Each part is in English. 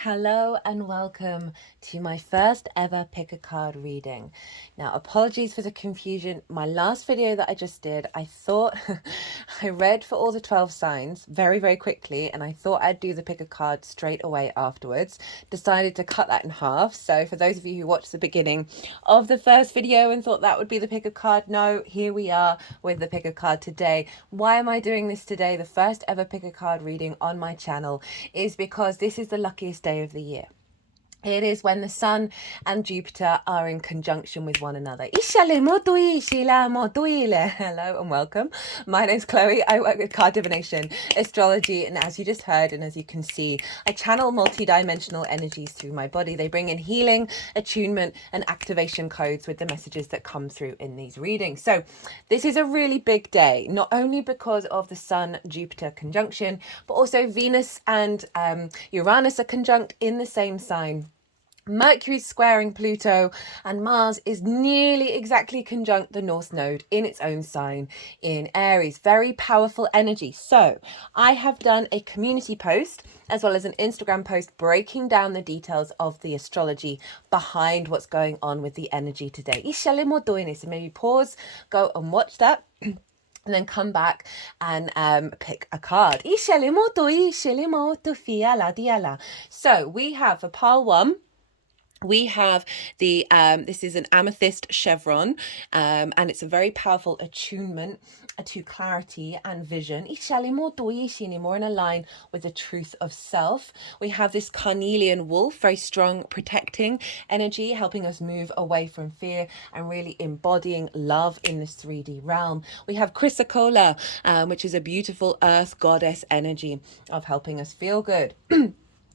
Hello and welcome to my first ever pick a card reading. Now, apologies for the confusion. My last video that I just did, I thought I read for all the 12 signs very, very quickly, and I thought I'd do the pick a card straight away afterwards. Decided to cut that in half. So for those of you who watched the beginning of the first video and thought that would be the pick a card, no, here we are with the pick a card today. Why am I doing this today? The first ever pick a card reading on my channel is because this is the luckiest day of the year. It is when the Sun and Jupiter are in conjunction with one another. Hello and welcome. My name's Chloe. I work with card divination, astrology, and as you just heard and as you can see, I channel multi-dimensional energies through my body. They bring in healing, attunement, and activation codes with the messages that come through in these readings. So this is a really big day, not only because of the Sun-Jupiter conjunction, but also Venus and Uranus are conjunct in the same sign. Mercury's squaring Pluto, and Mars is nearly exactly conjunct the North Node in its own sign in Aries. Very powerful energy. So I have done a community post as well as an Instagram post breaking down the details of the astrology behind what's going on with the energy today. So maybe pause, go and watch that. And then come back and pick a card. So we have for pile 1, we have the this is an amethyst chevron, and it's a very powerful attunement to clarity and vision, more in a line with the truth of self. We have this carnelian wolf, very strong protecting energy, helping us move away from fear and really embodying love in this 3D realm. We have chrysocolla, which is a beautiful earth goddess energy of helping us feel good.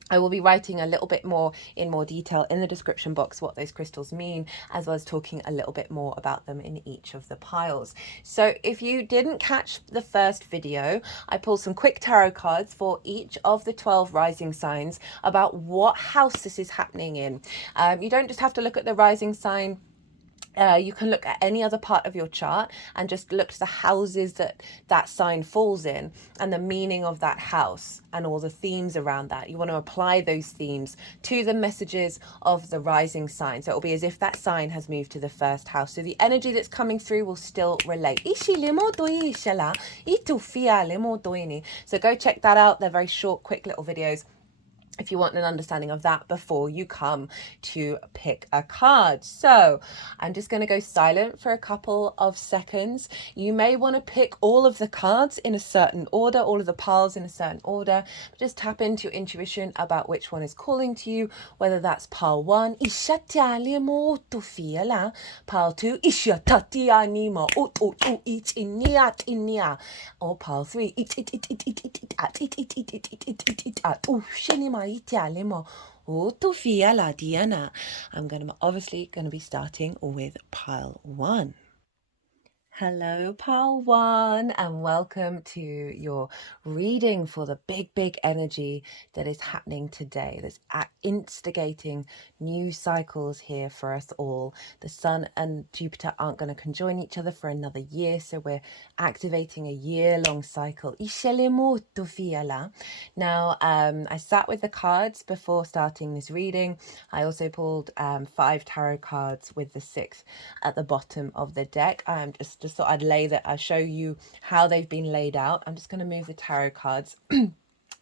I will be writing a little bit more in more detail in the description box what those crystals mean, as well as talking a little bit more about them in each of the piles. So if you didn't catch the first video, I pulled some quick tarot cards for each of the 12 rising signs about what house this is happening in. You don't just have to look at the rising sign. You can look at any other part of your chart and just look to the houses that that sign falls in and the meaning of that house and all the themes around that. You want to apply those themes to the messages of the rising sign. So it'll be as if that sign has moved to the first house. So the energy that's coming through will still relate. So go check that out. They're very short, quick little videos if you want an understanding of that before you come to pick a card. So I'm just going to go silent for a couple of seconds. You may want to pick all of the cards in a certain order, all of the piles in a certain order. Just tap into your intuition about which one is calling to you, whether that's pile 1, pile 2, or pile 3, I'm obviously going to be starting with pile 1. Hello, pile 1, and welcome to your reading for the big energy that is happening today. That's instigating new cycles here for us all. The Sun and Jupiter aren't going to conjoin each other for another year, so we're activating a year-long cycle. Now, I sat with the cards before starting this reading. I also pulled 5 tarot cards with the 6 at the bottom of the deck. Just thought I'd show you how they've been laid out. I'm just going to move the tarot cards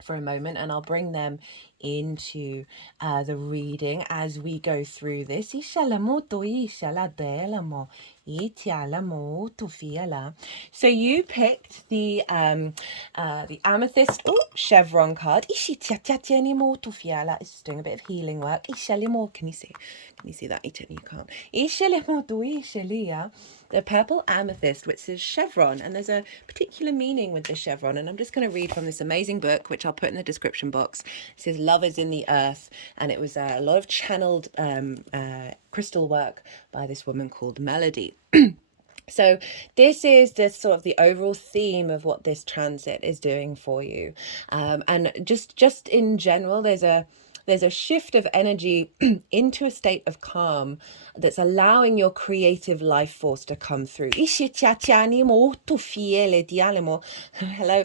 for a moment and I'll bring them into the reading as we go through this. So you picked the amethyst chevron card. It's doing a bit of healing work. Can you see that? You can't. The purple amethyst, which says chevron, and there's a particular meaning with the chevron, and I'm just going to read from this amazing book, which I'll put in the description box. It says Love is in the Earth, and it was a lot of channeled crystal work by this woman called Melody. So this is the sort of the overall theme of what this transit is doing for you, and just in general, there's there's a shift of energy into a state of calm that's allowing your creative life force to come through. Hello,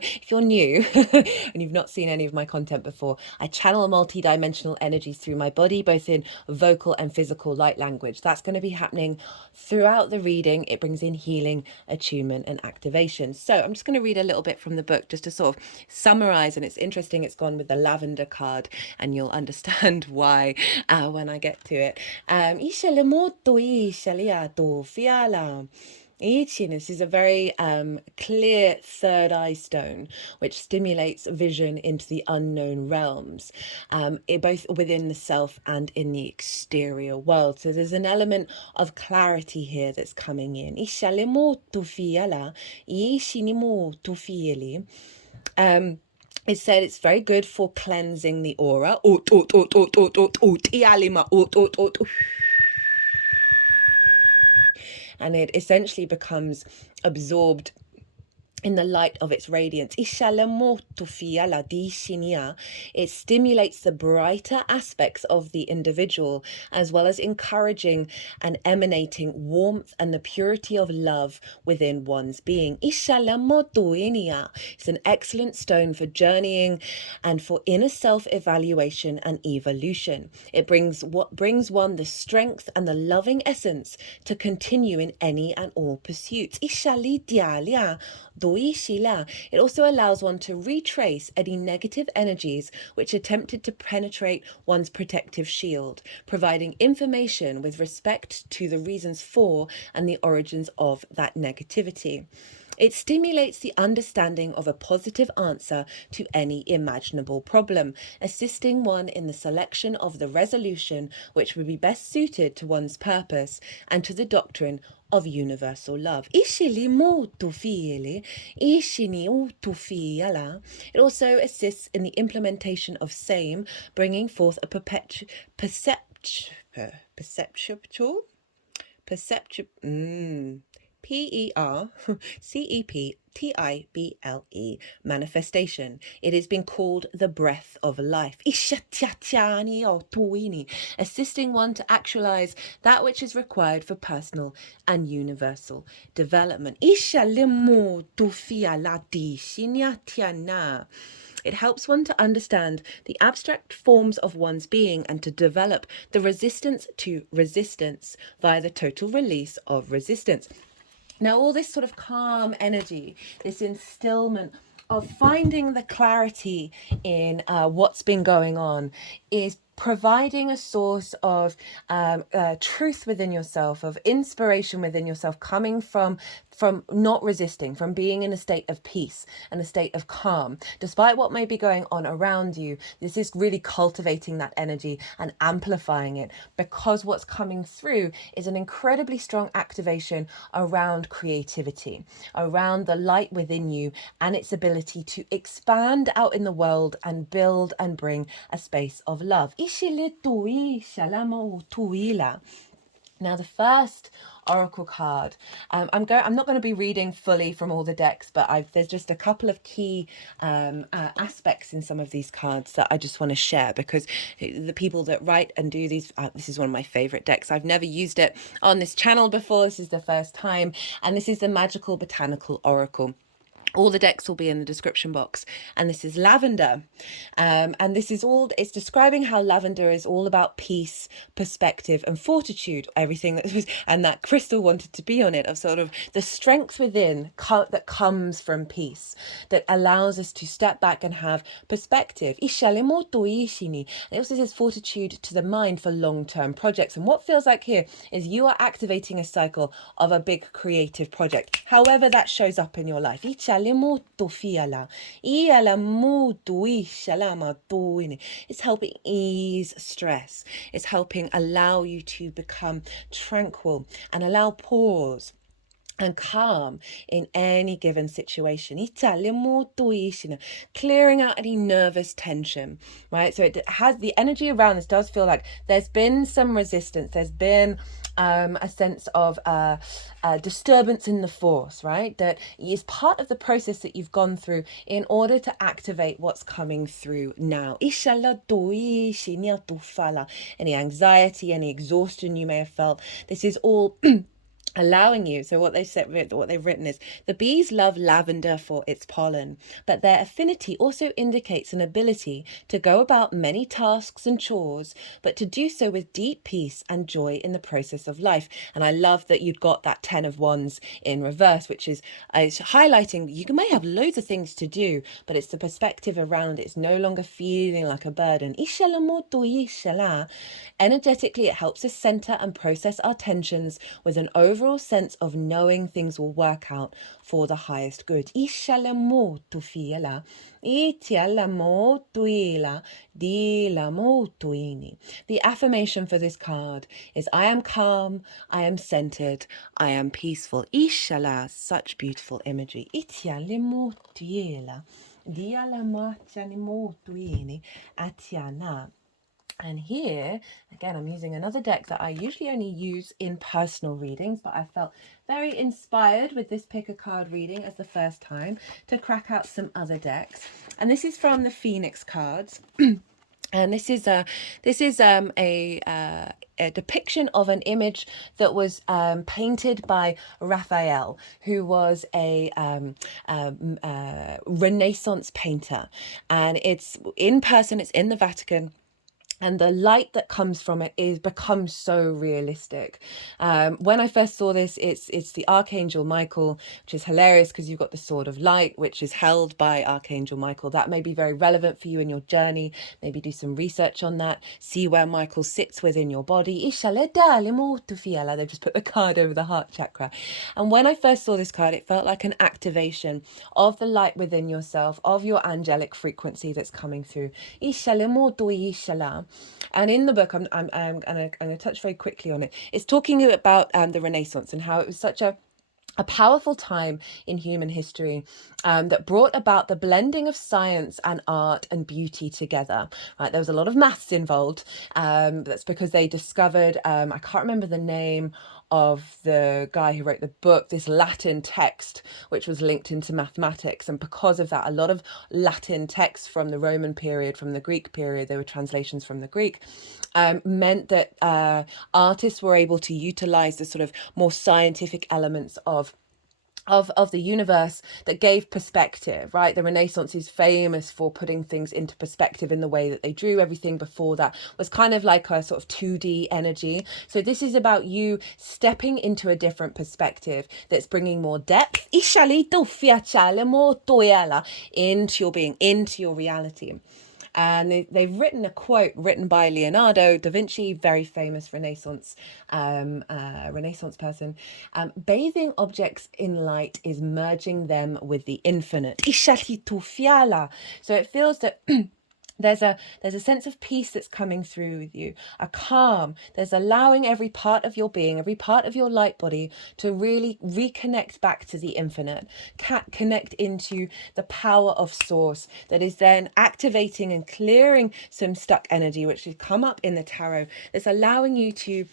if you're new and you've not seen any of my content before, I channel multi-dimensional energies through my body, both in vocal and physical light language. That's going to be happening throughout the reading. It brings in healing, attunement, and activation. So I'm just going to read a little bit from the book just to sort of summarize. And it's interesting, it's gone with the lavender card, and you'll understand why when I get to it. This is a very clear third eye stone, which stimulates vision into the unknown realms, both within the self and in the exterior world. So there's an element of clarity here that's coming in. It said it's very good for cleansing the aura. And it essentially becomes absorbed in the light of its radiance. It stimulates the brighter aspects of the individual, as well as encouraging and emanating warmth and the purity of love within one's being. It's an excellent stone for journeying and for inner self-evaluation and evolution. It brings one the strength and the loving essence to continue in any and all pursuits. It also allows one to retrace any negative energies which attempted to penetrate one's protective shield, providing information with respect to the reasons for and the origins of that negativity. It stimulates the understanding of a positive answer to any imaginable problem, assisting one in the selection of the resolution which would be best suited to one's purpose and to the doctrine of universal love. It also assists in the implementation of same, bringing forth a perceptible manifestation. It has been called the breath of life, assisting one to actualize that which is required for personal and universal development. It helps one to understand the abstract forms of one's being and to develop the resistance to resistance via the total release of resistance. Now, all this sort of calm energy, this instillment of finding the clarity in what's been going on, is providing a source of truth within yourself, of inspiration within yourself, coming from not resisting, from being in a state of peace and a state of calm. Despite what may be going on around you, this is really cultivating that energy and amplifying it, because what's coming through is an incredibly strong activation around creativity, around the light within you and its ability to expand out in the world and build and bring a space of love. Now, the first oracle card, I'm not going to be reading fully from all the decks, but there's just a couple of key aspects in some of these cards that I just want to share, because the people that write and do these, this is one of my favorite decks. I've never used it on this channel before. This is the first time, and this is the Magical Botanical Oracle. All the decks will be in the description box. And this is lavender. And this is it's describing how lavender is all about peace, perspective, and fortitude. Everything and that crystal wanted to be on it, of sort of the strength within that comes from peace, that allows us to step back and have perspective. It also says fortitude to the mind for long-term projects. And what feels like here is you are activating a cycle of a big creative project, however that shows up in your life. It's helping ease stress. It's helping allow you to become tranquil and allow pause and calm in any given situation. Clearing out any nervous tension, right? So it has the energy around this does feel like there's been some resistance. There's been a sense of disturbance in the force, right? That is part of the process that you've gone through in order to activate what's coming through now. Any anxiety, any exhaustion you may have felt, this is all allowing you. So what they said, what they've written is, the bees love lavender for its pollen, but their affinity also indicates an ability to go about many tasks and chores, but to do so with deep peace and joy in the process of life. And I love that you'd got that 10 of Wands in reverse, which is highlighting you may have loads of things to do, but it's the perspective around it. It's no longer feeling like a burden. Energetically, it helps us center and process our tensions with an overall sense of knowing things will work out for the highest good. The affirmation for this card is, I am calm, I am centered, I am peaceful. Ishala, such beautiful imagery. And here, again, I'm using another deck that I usually only use in personal readings, but I felt very inspired with this pick a card reading as the first time to crack out some other decks. And this is from the Phoenix cards. And this is a depiction of an image that was painted by Raphael, who was a Renaissance painter. And it's in person, it's in the Vatican. And the light that comes from it becomes so realistic. When I first saw this, it's the Archangel Michael, which is hilarious because you've got the Sword of Light, which is held by Archangel Michael. That may be very relevant for you in your journey. Maybe do some research on that. See where Michael sits within your body. They've just put the card over the heart chakra. And when I first saw this card, it felt like an activation of the light within yourself, of your angelic frequency that's coming through. And in the book, I'm going to touch very quickly on it. It's talking about the Renaissance and how it was such a powerful time in human history that brought about the blending of science and art and beauty together. Right, there was a lot of maths involved. That's because they discovered, I can't remember the name of the guy who wrote the book, this Latin text, which was linked into mathematics. And because of that, a lot of Latin texts from the Roman period, from the Greek period, they were translations from the Greek, meant that artists were able to utilize the sort of more scientific elements of the universe that gave perspective, right? The Renaissance is famous for putting things into perspective in the way that they drew. Everything before that was kind of like a sort of 2D energy. So this is about you stepping into a different perspective that's bringing more depth into your being, into your reality. And they've written a quote written by Leonardo da Vinci, very famous Renaissance person. Bathing objects in light is merging them with the infinite. So it feels that there's a sense of peace that's coming through with you, a calm. There's allowing every part of your being, every part of your light body to really reconnect back to the infinite, connect into the power of source that is then activating and clearing some stuck energy, which has come up in the tarot. That's allowing you to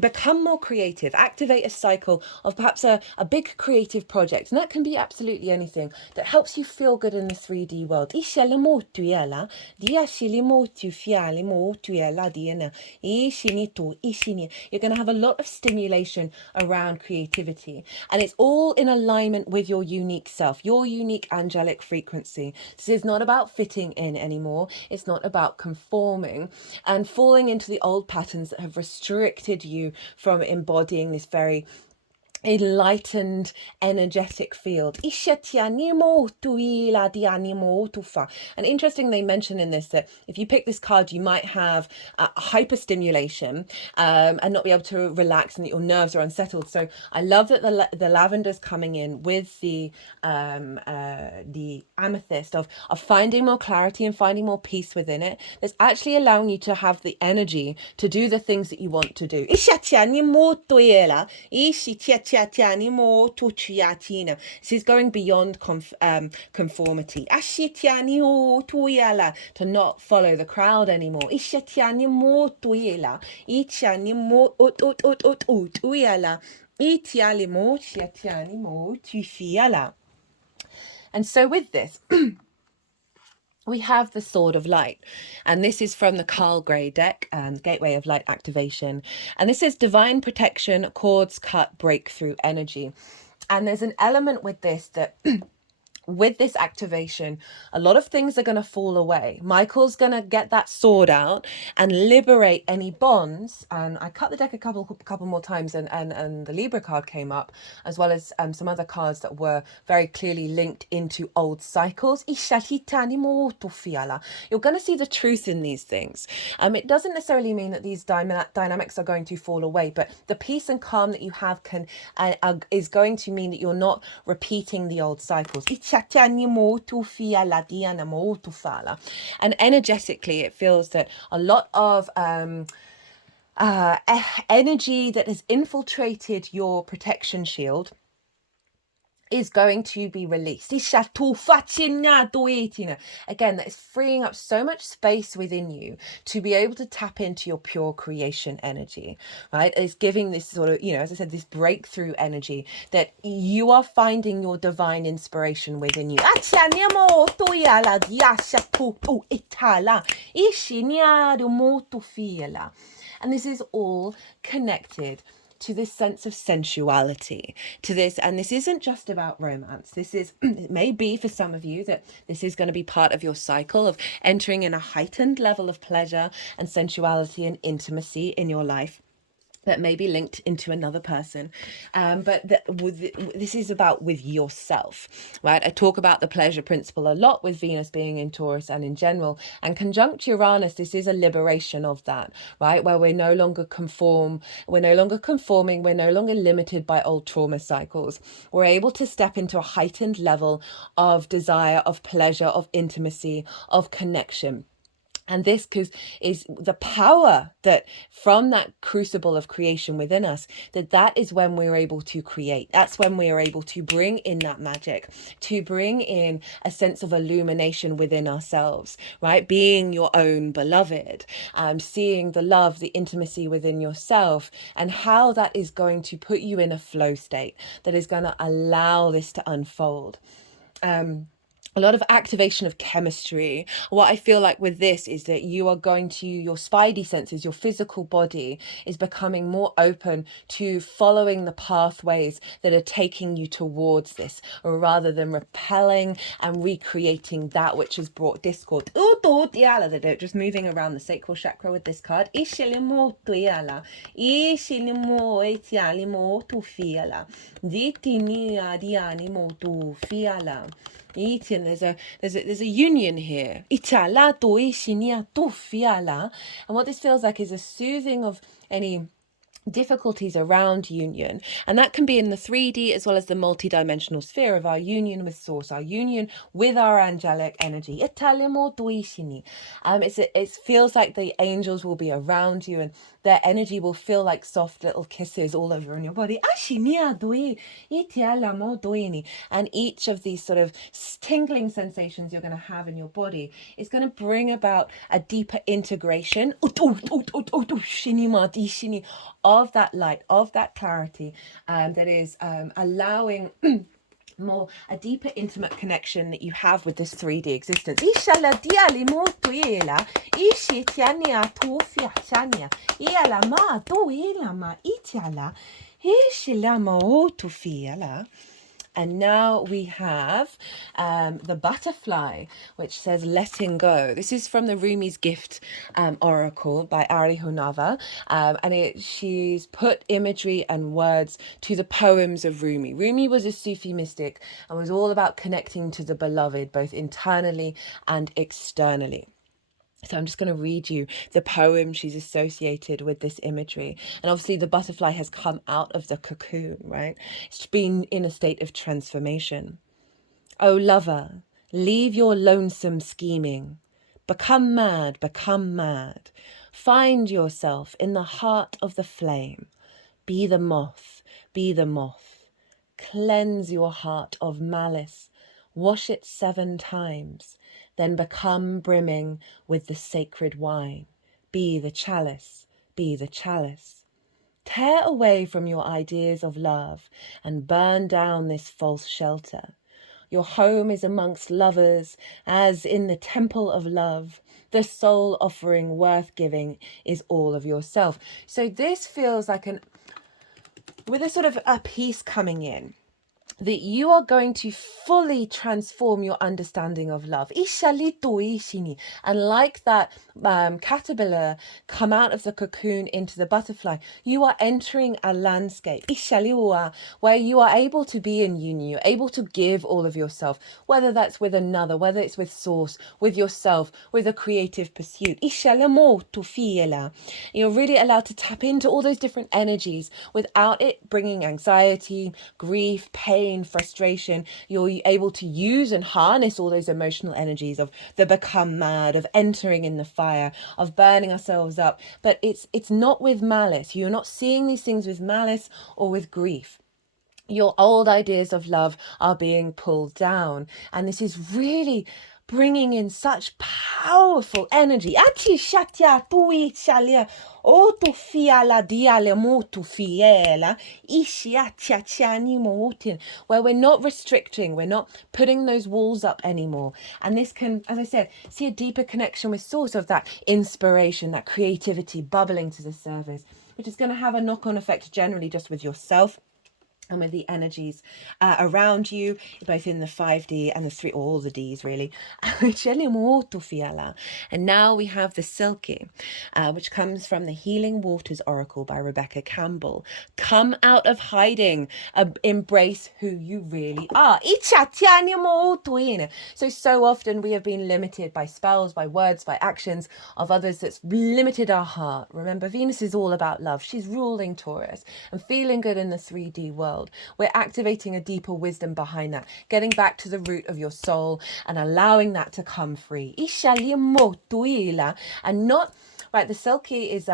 become more creative, activate a cycle of perhaps a big creative project. And that can be absolutely anything that helps you feel good in the 3D world. You're going to have a lot of stimulation around creativity. And it's all in alignment with your unique self, your unique angelic frequency. This is not about fitting in anymore. It's not about conforming and falling into the old patterns that have restricted you from embodying this very enlightened energetic field. And interesting, they mention in this that if you pick this card, you might have hyperstimulation and not be able to relax, and that your nerves are unsettled. So I love that the lavender's coming in with the amethyst of finding more clarity and finding more peace within it. That's actually allowing you to have the energy to do the things that you want to do. This is going beyond conformity. To not follow the crowd anymore. And so with this, we have the Sword of Light, and this is from the Carl Gray deck, Gateway of Light Activation. And this is divine protection, cords cut, breakthrough energy. And there's an element with this that with this activation, a lot of things are going to fall away. Michael's going to get that sword out and liberate any bonds. And I cut the deck a couple more times, and the Libra card came up, as well as some other cards that were very clearly linked into old cycles. You're going to see the truth in these things. It doesn't necessarily mean that these dynamics are going to fall away, but the peace and calm that you have is going to mean that you're not repeating the old cycles. And energetically, it feels that a lot of energy that has infiltrated your protection shield is going to be released. Again, that is freeing up so much space within you to be able to tap into your pure creation energy, right? It's giving this sort of, as I said, this breakthrough energy that you are finding your divine inspiration within you. And this is all connected to this sense of sensuality, to this, and this isn't just about romance. This is, it may be for some of you that this is going to be part of your cycle of entering in a heightened level of pleasure and sensuality and intimacy in your life that may be linked into another person, but this is about with yourself, right? I talk about the pleasure principle a lot with Venus being in Taurus and in general, and conjunct Uranus, this is a liberation of that, right? Where we're no longer conforming, we're no longer limited by old trauma cycles. We're able to step into a heightened level of desire, of pleasure, of intimacy, of connection. And this is the power that from that crucible of creation within us, that is when we're able to create. That's when we are able to bring in that magic, to bring in a sense of illumination within ourselves, right? Being your own beloved, seeing the love, the intimacy within yourself, and how that is going to put you in a flow state that is going to allow this to unfold. A lot of activation of chemistry. What I feel like with this is that you are going to, your spidey senses, your physical body is becoming more open to following the pathways that are taking you towards this, rather than repelling and recreating that which has brought discord. Just moving around the sacral chakra with this card. Eating, there's a union here. And what this feels like is a soothing of any difficulties around union, and that can be in the 3D as well as the multi-dimensional sphere of our union with source, our union with our angelic energy. It feels like the angels will be around you, and their energy will feel like soft little kisses all over in your body. And each of these sort of tingling sensations you're going to have in your body is going to bring about a deeper integration of that light, of that clarity, that is allowing a deeper intimate connection that you have with this 3D existence. And now we have the butterfly, which says letting go. This is from the Rumi's Gift Oracle by Honarvar. And she's put imagery and words to the poems of Rumi. Rumi was a Sufi mystic and was all about connecting to the beloved, both internally and externally. So I'm just going to read you the poem she's associated with this imagery. And obviously the butterfly has come out of the cocoon, right? It's been in a state of transformation. Oh, lover, leave your lonesome scheming. Become mad, become mad. Find yourself in the heart of the flame. Be the moth, Be the moth. Cleanse your heart of malice. Wash it 7 times. Then become brimming with the sacred wine. Be the chalice. Be the chalice. Tear away from your ideas of love and burn down this false shelter. Your home is amongst lovers, as in the temple of love. The soul offering worth giving is all of yourself. So this feels like with a sort of a piece coming in, that you are going to fully transform your understanding of love. And like that caterpillar come out of the cocoon into the butterfly, you are entering a landscape where you are able to be in union. You're able to give all of yourself, whether that's with another, whether it's with source, with yourself, with a creative pursuit. You're really allowed to tap into all those different energies without it bringing anxiety, grief, pain, frustration. You're able to use and harness all those emotional energies of the become mad, of entering in the fire, of burning ourselves up. But it's not with malice. You're not seeing these things with malice or with grief. Your old ideas of love are being pulled down. And this is really bringing in such powerful energy. Where we're not restricting, we're not putting those walls up anymore. And this can, as I said, see a deeper connection with source of that inspiration, that creativity bubbling to the surface, which is going to have a knock-on effect generally just with yourself and with the energies around you, both in the 5D and the 3, all the Ds really. And now we have the Silky, which comes from the Healing Waters Oracle by Rebecca Campbell. Come out of hiding, embrace who you really are. So often we have been limited by spells, by words, by actions of others that's limited our heart. Remember, Venus is all about love. She's ruling Taurus and feeling good in the 3D world. We're activating a deeper wisdom behind that, getting back to the root of your soul and allowing that to come free. And not, right, the Silky is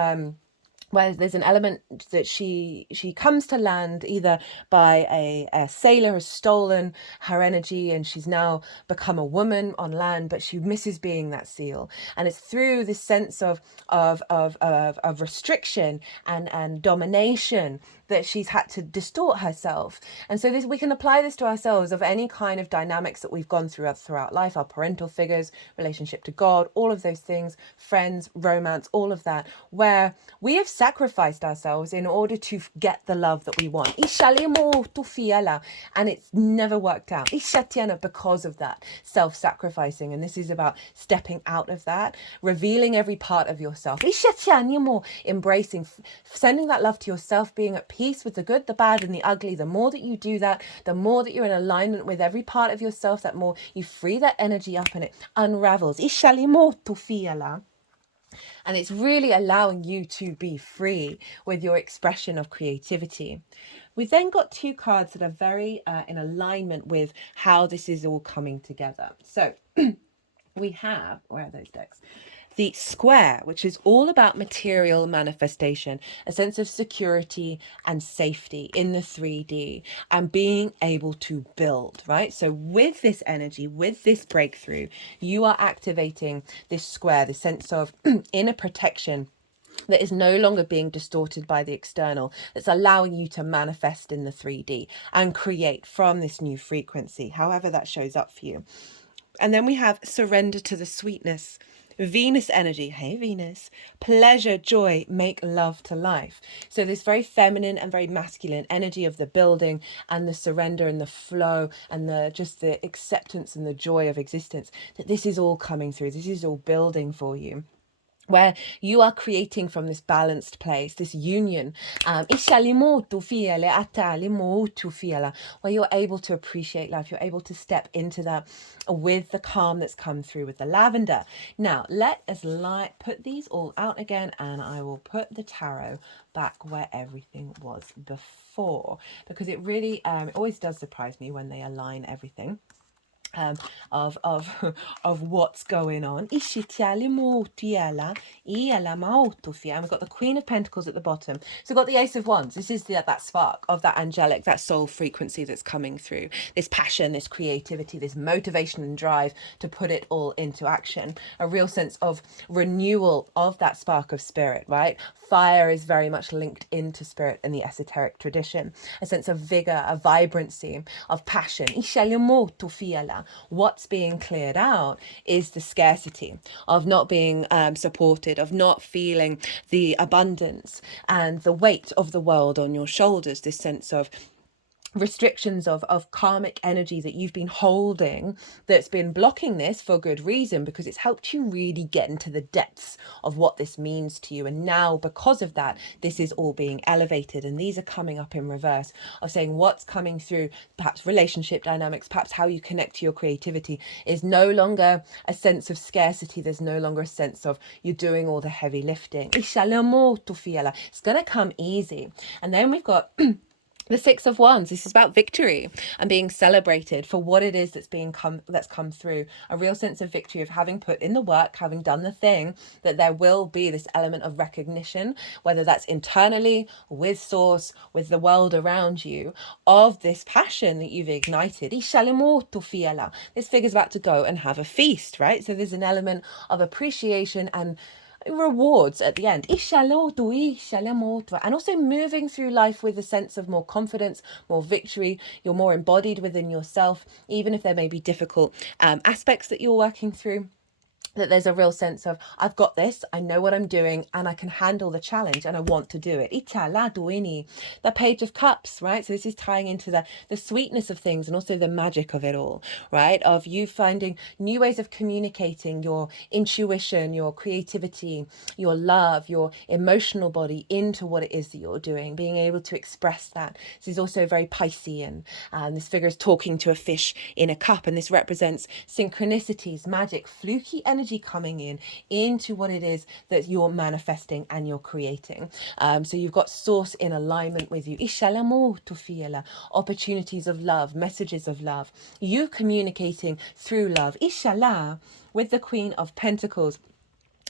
where there's an element that she comes to land either by a sailor has stolen her energy and she's now become a woman on land, but she misses being that seal. And it's through this sense of restriction and domination that she's had to distort herself. And so this, we can apply this to ourselves of any kind of dynamics that we've gone through throughout life, our parental figures, relationship to God, all of those things, friends, romance, all of that, where we have sacrificed ourselves in order to get the love that we want. And it's never worked out because of that self-sacrificing. And this is about stepping out of that, revealing every part of yourself, embracing, sending that love to yourself, being at peace with the good, the bad, and the ugly. The more that you do that, the more that you're in alignment with every part of yourself, that more you free that energy up and it unravels. And it's really allowing you to be free with your expression of creativity. We've then got 2 cards that are very in alignment with how this is all coming together. So we have, where are those decks? The Square, which is all about material manifestation, a sense of security and safety in the 3D and being able to build, right? So with this energy, with this breakthrough, you are activating this square, the sense of inner protection that is no longer being distorted by the external, that's allowing you to manifest in the 3D and create from this new frequency, however that shows up for you. And then we have surrender to the sweetness. Venus energy, hey Venus, pleasure, joy, make love to life. So this very feminine and very masculine energy of the building and the surrender and the flow and the just the acceptance and the joy of existence, that this is all coming through. This is all building for you, where you are creating from this balanced place, this union, where you're able to appreciate life, you're able to step into that with the calm that's come through with the lavender. Now, let us put these all out again, and I will put the tarot back where everything was before, because it really, it always does surprise me when they align everything. um, of of what's going on. And we've got the Queen of Pentacles at the bottom. So we've got the Ace of Wands. This is that spark of that angelic, that soul frequency that's coming through. This passion, this creativity, this motivation and drive to put it all into action. A real sense of renewal of that spark of spirit, right? Fire is very much linked into spirit in the esoteric tradition. A sense of vigor, a vibrancy, of passion. What's being cleared out is the scarcity of not being supported, of not feeling the abundance and the weight of the world on your shoulders. This sense of restrictions of karmic energy that you've been holding, that's been blocking this for good reason, because it's helped you really get into the depths of what this means to you. And now, because of that, this is all being elevated, and these are coming up in reverse of saying what's coming through, perhaps relationship dynamics, perhaps how you connect to your creativity, is no longer a sense of scarcity. There's no longer a sense of you're doing all the heavy lifting. It's going to come easy. And then we've got the Six of Wands. This is about victory and being celebrated for what it is that's come through. A real sense of victory, of having put in the work, having done the thing, that there will be this element of recognition, whether that's internally, with source, with the world around you, of this passion that you've ignited. This figure's about to go and have a feast, right? So there's an element of appreciation and rewards at the end, and also moving through life with a sense of more confidence, more victory. You're more embodied within yourself, even if there may be difficult aspects that you're working through, that there's a real sense of, I've got this, I know what I'm doing, and I can handle the challenge, and I want to do it. The Page of Cups, right? So this is tying into the sweetness of things and also the magic of it all, right? Of you finding new ways of communicating your intuition, your creativity, your love, your emotional body into what it is that you're doing, being able to express that. This is also very Piscean. This figure is talking to a fish in a cup, and this represents synchronicities, magic, fluky energy coming into what it is that you're manifesting and you're creating. So you've got source in alignment with you. Opportunities of love, messages of love. You communicating through love. With the Queen of Pentacles.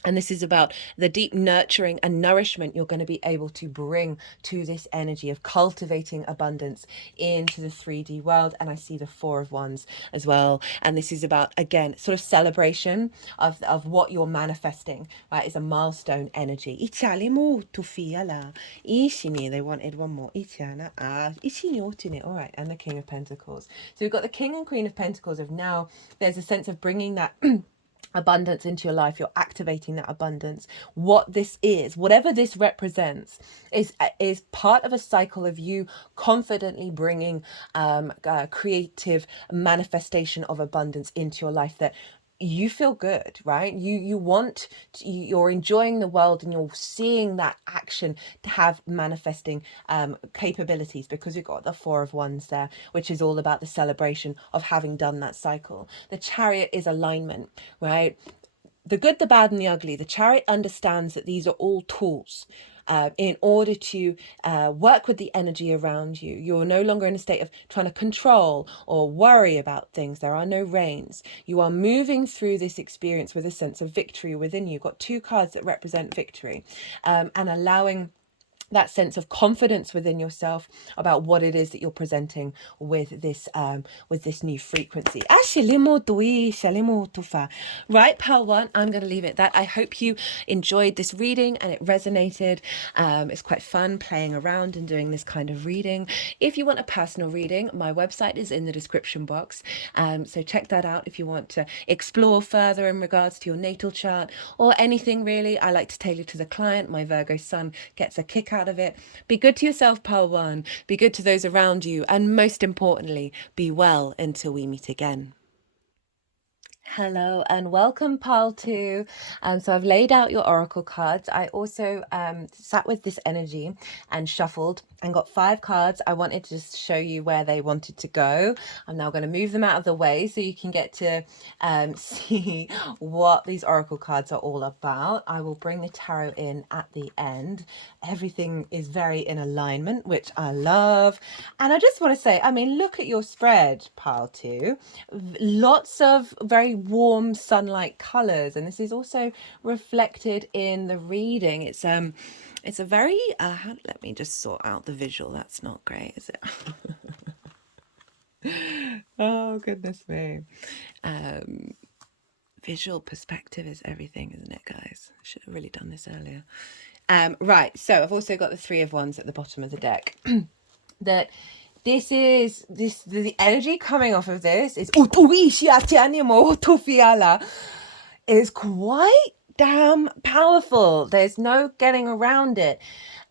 And this is about the deep nurturing and nourishment you're going to be able to bring to this energy of cultivating abundance into the 3D world. And I see the Four of Wands as well. And this is about, again, sort of celebration of what you're manifesting, right? It's a milestone energy. They wanted one more. All right. And the King of Pentacles. So we've got the King and Queen of Pentacles of now. There's a sense of bringing that abundance into your life. You're activating that abundance. What this is, whatever this represents, is part of a cycle of you confidently bringing creative manifestation of abundance into your life, that you feel good, right? You're enjoying the world, and you're seeing that action to have manifesting capabilities, because we've got the Four of Wands there, which is all about the celebration of having done that cycle. The Chariot is alignment, right? The good, the bad, and the ugly. The Chariot understands that these are all tools in order to work with the energy around you. You're no longer in a state of trying to control or worry about things. There are no reins. You are moving through this experience with a sense of victory within you. You've got two cards that represent victory, and allowing that sense of confidence within yourself about what it is that you're presenting with this new frequency. Right, pal one, I'm going to leave it at that. I hope you enjoyed this reading and it resonated. It's quite fun playing around and doing this kind of reading. If you want a personal reading, my website is in the description box, so check that out if you want to explore further in regards to your natal chart or anything really. I like to tailor to the client. My Virgo sun gets a kick out of it. Be good to yourself, pal one. Be good to those around you, and most importantly, be well until we meet again. Hello and welcome, Pile 2. So I've laid out your oracle cards. I also sat with this energy and shuffled and got 5 cards. I wanted to just show you where they wanted to go. I'm now going to move them out of the way so you can get to see what these oracle cards are all about. I will bring the tarot in at the end. Everything is very in alignment, which I love. And I just want to say, I mean, look at your spread, Pile 2. Lots of very warm sunlight colors, and this is also reflected in the reading. It's a very let me just sort out the visual. That's not great, is it? Oh goodness me. Visual perspective is everything, isn't it, guys? Should have really done this earlier. Right, so I've also got the 3 of Wands at the bottom of the deck. That the energy coming off of this is quite damn powerful. There's no getting around it.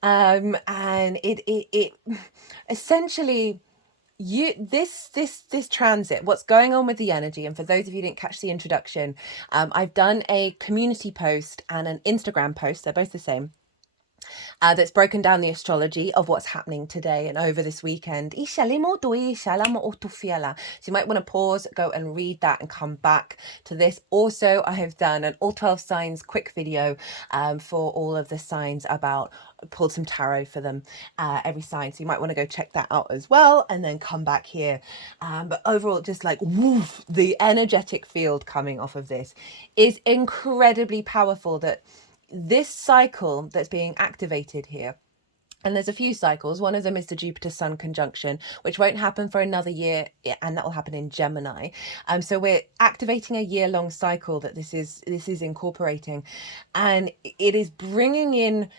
And it essentially, this transit, what's going on with the energy, and for those of you who didn't catch the introduction, I've done a community post and an Instagram post, they're both the same, that's broken down the astrology of what's happening today and over this weekend. So you might want to pause, go and read that and come back to this. Also, I have done an all 12 signs quick video for all of the signs, about pulled some tarot for them, every sign. So you might want to go check that out as well and then come back here. But overall, just like woof, the energetic field coming off of this is incredibly powerful. That this cycle that's being activated here, and there's a few cycles, one of them is the Jupiter Sun conjunction, which won't happen for another year, and that will happen in Gemini. So we're activating a year-long cycle that this is incorporating, and it is bringing in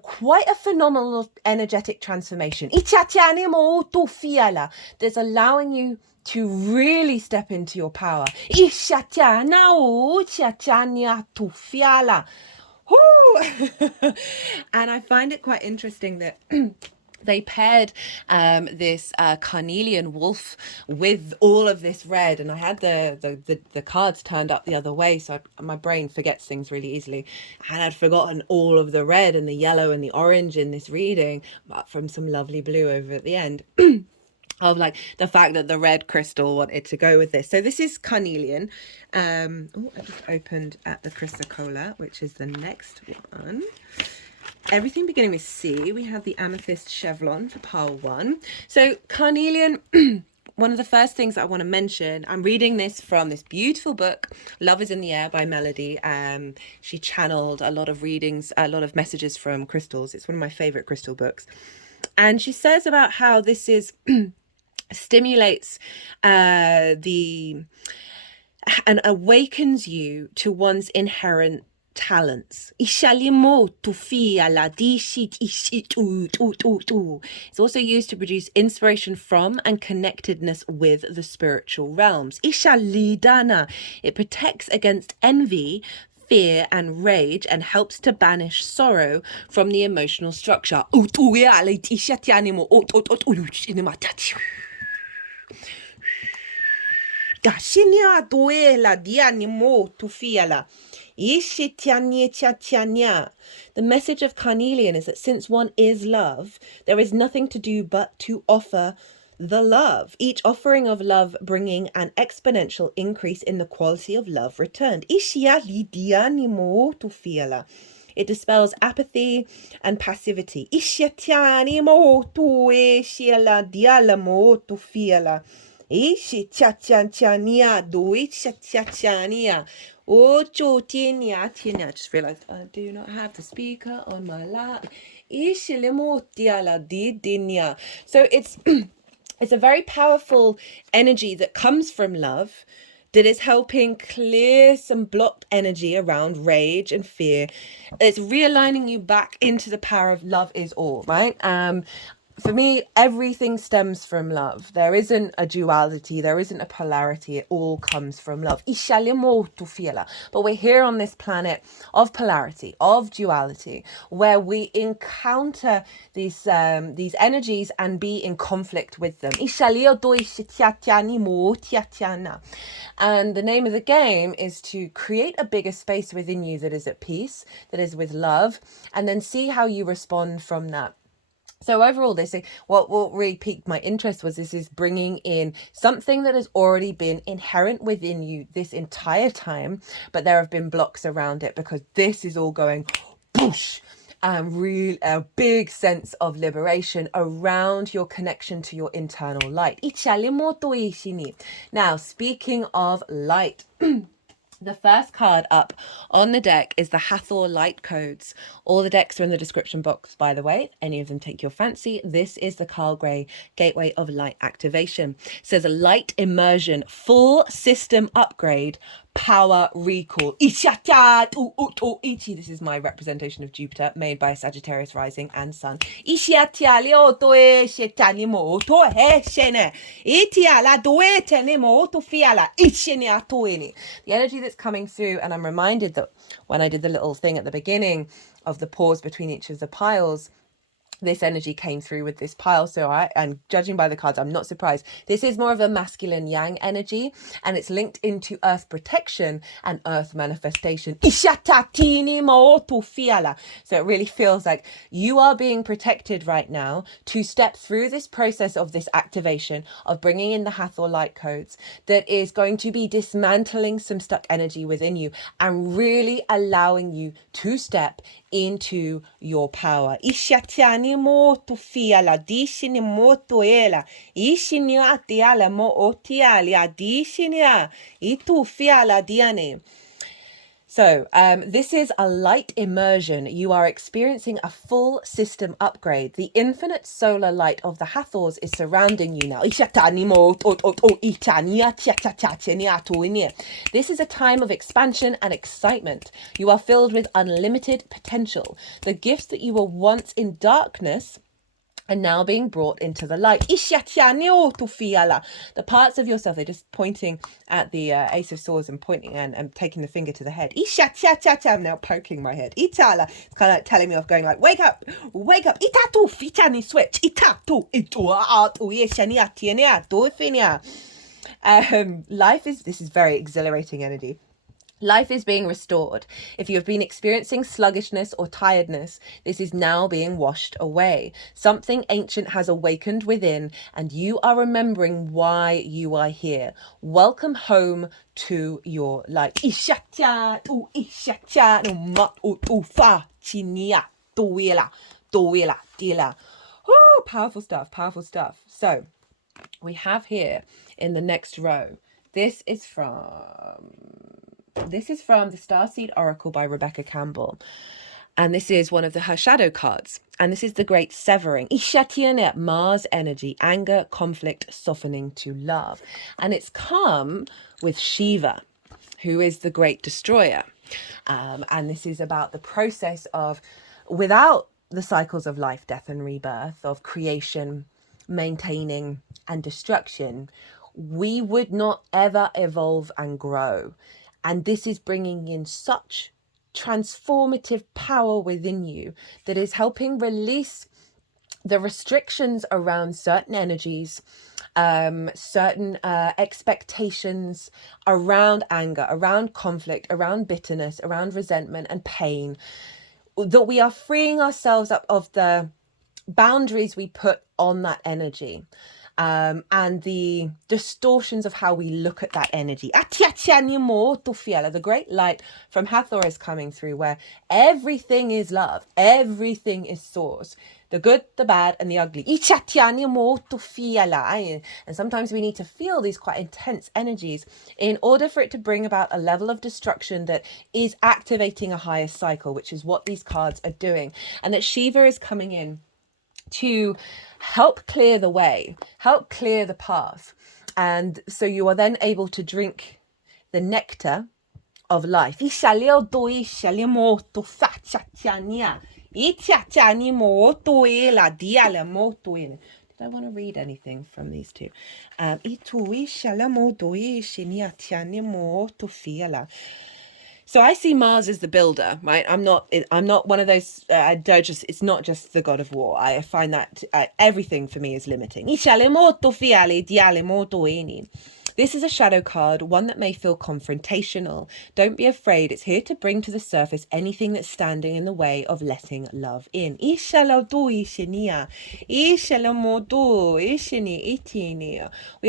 quite a phenomenal energetic transformation. That's allowing you to really step into your power. And I find it quite interesting that they paired this carnelian wolf with all of this red, and I had the cards turned up the other way, so my brain forgets things really easily, and I'd forgotten all of the red and the yellow and the orange in this reading, but from some lovely blue over at the end. Of like the fact that the red crystal wanted to go with this. So this is carnelian. I just opened at the chrysocolla, which is the next one. Everything beginning with C. We have the amethyst chevron for pile 1. So carnelian, one of the first things I want to mention, I'm reading this from this beautiful book, Love is in the Air by Melody. She channeled a lot of readings, a lot of messages from crystals. It's one of my favorite crystal books. And she says about how this is stimulates and awakens you to one's inherent talents. It's also used to produce inspiration from and connectedness with the spiritual realms. It protects against envy, fear and rage, and helps to banish sorrow from the emotional structure. The message of carnelian is that since one is love, there is nothing to do but to offer the love, each offering of love bringing an exponential increase in the quality of love returned. It dispels apathy and passivity. I just realized I do not have the speaker on my lap. So it's a very powerful energy that comes from love, that is helping clear some blocked energy around rage and fear. It's realigning you back into the power of love is all, right? for me, everything stems from love. There isn't a duality. There isn't a polarity. It all comes from love. But we're here on this planet of polarity, of duality, where we encounter these energies and be in conflict with them. And the name of the game is to create a bigger space within you that is at peace, that is with love, and then see how you respond from that. So overall, what really piqued my interest was this is bringing in something that has already been inherent within you this entire time, but there have been blocks around it because this is all going boosh, and a big sense of liberation around your connection to your internal light. Now, speaking of light, the first card up on the deck is the Hathor Light Codes. All the decks are in the description box, by the way. If any of them take your fancy, this is the Carl Gray Gateway of Light Activation. It says a light immersion, full system upgrade, power recall. This is my representation of Jupiter, made by Sagittarius rising and sun. The energy that's coming through, and I'm reminded that when I did the little thing at the beginning of the pause between each of the piles, this energy came through with this pile. And judging by the cards, I'm not surprised. This is more of a masculine yang energy, and it's linked into earth protection and earth manifestation. So it really feels like you are being protected right now to step through this process of this activation of bringing in the Hathor light codes that is going to be dismantling some stuck energy within you and really allowing you to step into your power. Moto fiala dishini moto ela ishini atiala mo otialia dishini itu fiala diane. So this is a light immersion. You are experiencing a full system upgrade. The infinite solar light of the Hathors is surrounding you now. This is a time of expansion and excitement. You are filled with unlimited potential. The gifts that you were once in darkness are now being brought into the light. The parts of yourself, they're just pointing at the Ace of Swords and pointing and taking the finger to the head. I'm now poking my head. It's kind of like telling me off, going like, wake up, wake up. Switch. This is very exhilarating energy. Life is being restored. If you have been experiencing sluggishness or tiredness, this is now being washed away. Something ancient has awakened within, and you are remembering why you are here. Welcome home to your life. Oh, powerful stuff, powerful stuff. So we have here in the next row, this is from the Starseed Oracle by Rebecca Campbell. And this is one of her shadow cards. And this is the Great Severing. Mars energy, anger, conflict, softening to love. And it's come with Shiva, who is the Great Destroyer. And this is about the process of, without the cycles of life, death and rebirth, of creation, maintaining and destruction, we would not ever evolve and grow. And this is bringing in such transformative power within you that is helping release the restrictions around certain energies, certain expectations around anger, around conflict, around bitterness, around resentment and pain, that we are freeing ourselves up of the boundaries we put on that energy. And the distortions of how we look at that energy. The great light from Hathor is coming through, where everything is love, everything is source, the good, the bad, and the ugly. And sometimes we need to feel these quite intense energies in order for it to bring about a level of destruction that is activating a higher cycle, which is what these cards are doing. And that Shiva is coming in to help clear the way, help clear the path. And so you are then able to drink the nectar of life. Did I want to read anything from these two? So I see Mars as the builder, right? I'm not one of those. I don't just. It's not just the god of war. I find that everything for me is limiting. This is a shadow card, one that may feel confrontational. Don't be afraid. It's here to bring to the surface anything that's standing in the way of letting love in. We are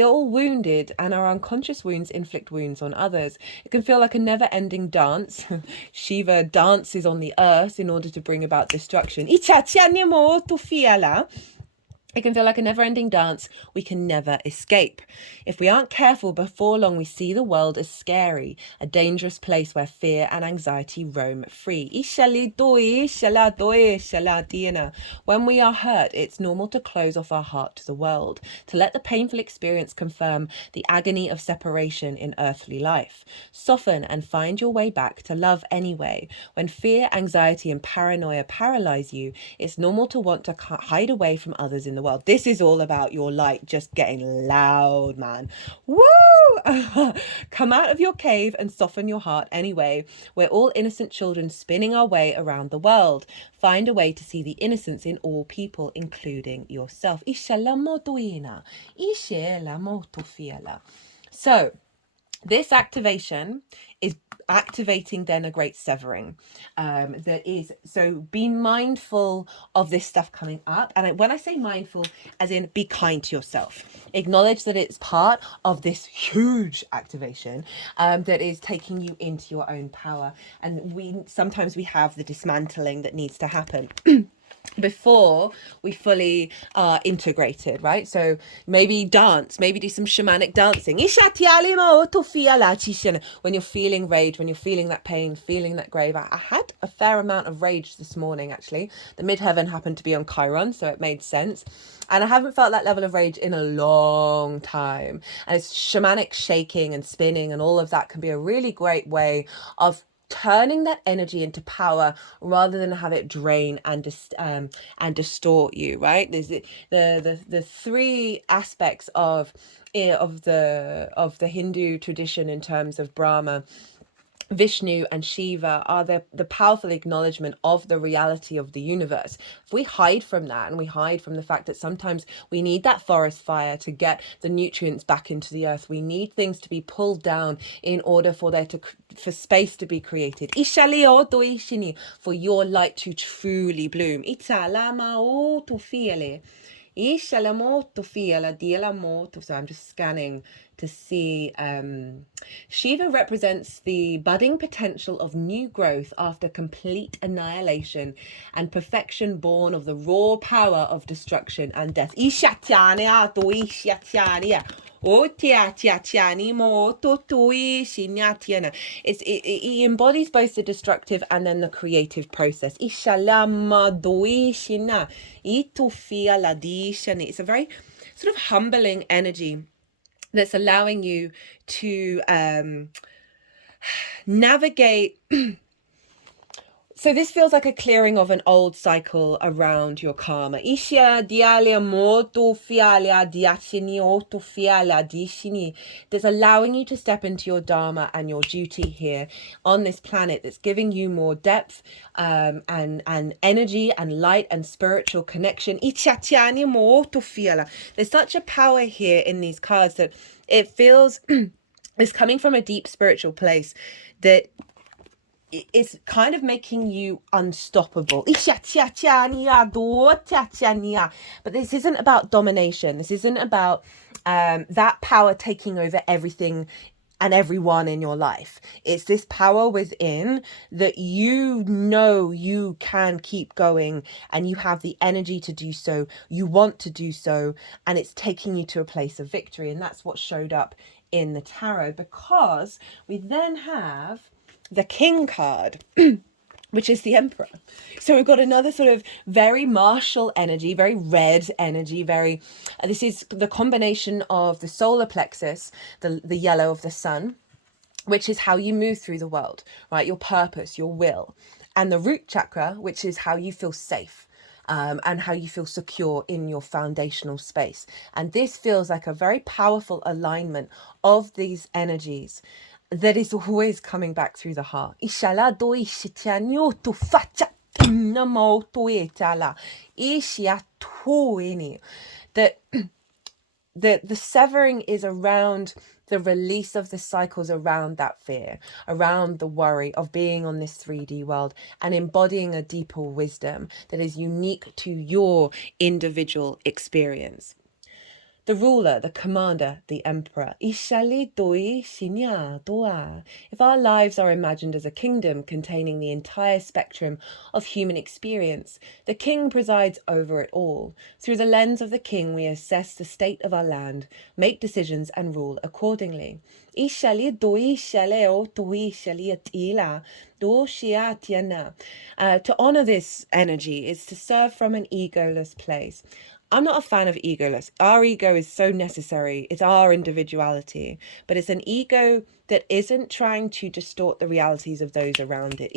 all wounded, and our unconscious wounds inflict wounds on others. It can feel like a never-ending dance. Shiva dances on the earth in order to bring about destruction. It can feel like a never-ending dance we can never escape. If we aren't careful, before long we see the world as scary, a dangerous place where fear and anxiety roam free. When we are hurt, it's normal to close off our heart to the world, to let the painful experience confirm the agony of separation in earthly life. Soften and find your way back to love anyway. When fear, anxiety, and paranoia paralyze you, it's normal to want to hide away from others in the world. This is all about your light just getting loud, man. Woo! Come out of your cave and soften your heart anyway. We're all innocent children spinning our way around the world. Find a way to see the innocence in all people, including yourself. So, this activation is activating then a great severing. That is, so be mindful of this stuff coming up. And when I say mindful, as in be kind to yourself. Acknowledge that it's part of this huge activation that is taking you into your own power. And sometimes we have the dismantling that needs to happen before we fully are integrated, right? So maybe dance, maybe do some shamanic dancing. When you're feeling rage, when you're feeling that pain, feeling that grave. I had a fair amount of rage this morning, actually. The midheaven happened to be on Chiron, so it made sense. And I haven't felt that level of rage in a long time. And it's shamanic shaking and spinning and all of that can be a really great way of turning that energy into power rather than have it drain and distort you, right? There's the three aspects of the Hindu tradition in terms of Brahma, Vishnu and Shiva are the powerful acknowledgement of the reality of the universe. If we hide from that and we hide from the fact that sometimes we need that forest fire to get the nutrients back into the earth, we need things to be pulled down in order for for space to be created. For your light to truly bloom. So I'm just scanning to see. Shiva represents the budding potential of new growth after complete annihilation and perfection born of the raw power of destruction and death. He embodies both the destructive and then the creative process. It's a very sort of humbling energy that's allowing you to navigate. So this feels like a clearing of an old cycle around your karma. That's allowing you to step into your dharma and your duty here on this planet, that's giving you more depth and energy and light and spiritual connection. There's such a power here in these cards that it feels it's coming from a deep spiritual place that it's kind of making you unstoppable. But this isn't about domination. This isn't about that power taking over everything and everyone in your life. It's this power within that you know you can keep going and you have the energy to do so. You want to do so, and it's taking you to a place of victory. And that's what showed up in the tarot, because we then have the King card, which is the Emperor. So we've got another sort of very martial energy, very red energy, this is the combination of the solar plexus, the yellow of the sun, which is how you move through the world, right? Your purpose, your will. and the root chakra, which is how you feel safe. And how you feel secure in your foundational space. And this feels like a very powerful alignment of these energies that is always coming back through the heart. That the severing is around the release of the cycles around that fear, around the worry of being on this 3D world and embodying a deeper wisdom that is unique to your individual experience. The ruler, the commander, the emperor. If our lives are imagined as a kingdom containing the entire spectrum of human experience, the king presides over it all. Through the lens of the king, we assess the state of our land, make decisions, and rule accordingly. To honor this energy is to serve from an egoless place. I'm not a fan of egoless. Our ego is so necessary. It's our individuality, but it's an ego that isn't trying to distort the realities of those around it.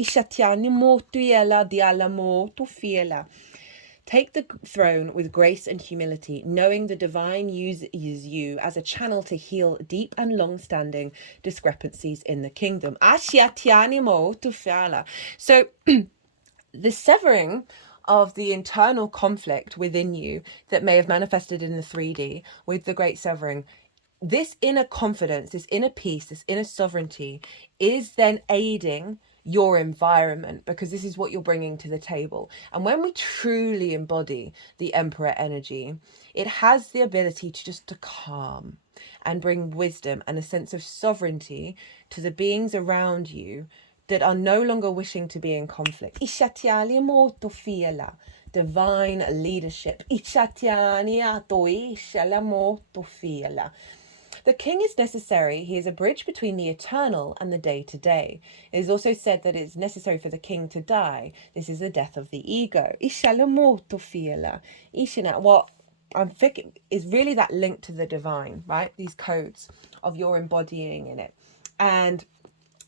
Take the throne with grace and humility, knowing the divine uses you as a channel to heal deep and long-standing discrepancies in the kingdom. So the severing of the internal conflict within you that may have manifested in the 3D with the great severing, this inner confidence, this inner peace, this inner sovereignty is then aiding your environment, because this is what you're bringing to the table. And when we truly embody the emperor energy, it has the ability to calm and bring wisdom and a sense of sovereignty to the beings around you that are no longer wishing to be in conflict. Divine leadership. The king is necessary. He is a bridge between the eternal and the day-to-day. It is also said that it's necessary for the king to die. This is the death of the ego. What I'm thinking is really that link to the divine, right? These codes of your embodying in it. And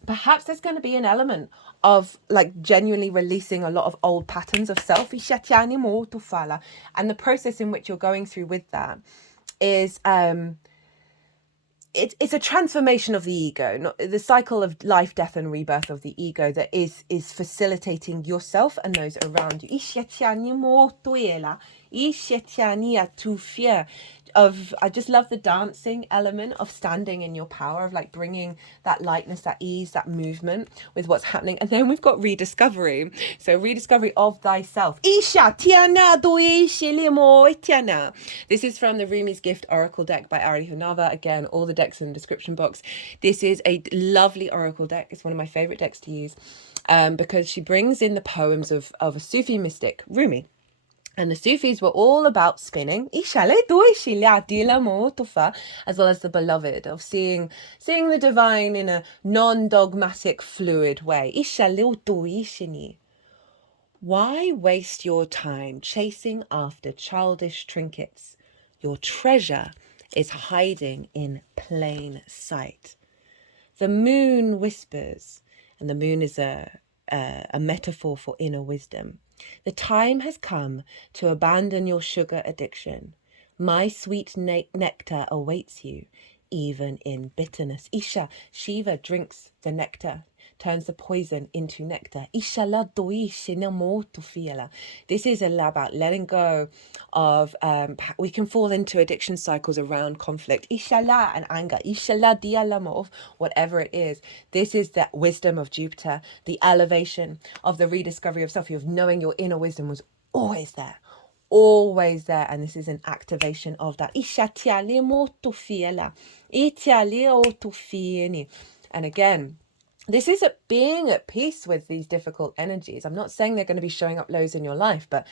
perhaps there's going to be an element of like genuinely releasing a lot of old patterns of self. And the process in which you're going through with that is it's a transformation of the ego, not the cycle of life, death, and rebirth of the ego that is facilitating yourself and those around you. I just love the dancing element of standing in your power, of like bringing that lightness, that ease, that movement with what's happening. And then we've got rediscovery. So rediscovery of thyself. This is from the Rumi's Gift Oracle deck by Honarvar. Again, all the decks in the description box. This is a lovely oracle deck. It's one of my favorite decks to use because she brings in the poems of a Sufi mystic, Rumi. And the Sufis were all about spinning, as well as the beloved, of seeing the divine in a non-dogmatic, fluid way. Why waste your time chasing after childish trinkets? Your treasure is hiding in plain sight. The moon whispers, and the moon is a metaphor for inner wisdom. The time has come to abandon your sugar addiction. My sweet nectar awaits you, even in bitterness. Shiva drinks the nectar, turns the poison into nectar. This is about letting go of, we can fall into addiction cycles around conflict. And anger. Whatever it is. This is the wisdom of Jupiter, the elevation of the rediscovery of self, of knowing your inner wisdom was always there. Always there, and this is an activation of that. And again, this is being at peace with these difficult energies. I'm not saying they're going to be showing up loads in your life, but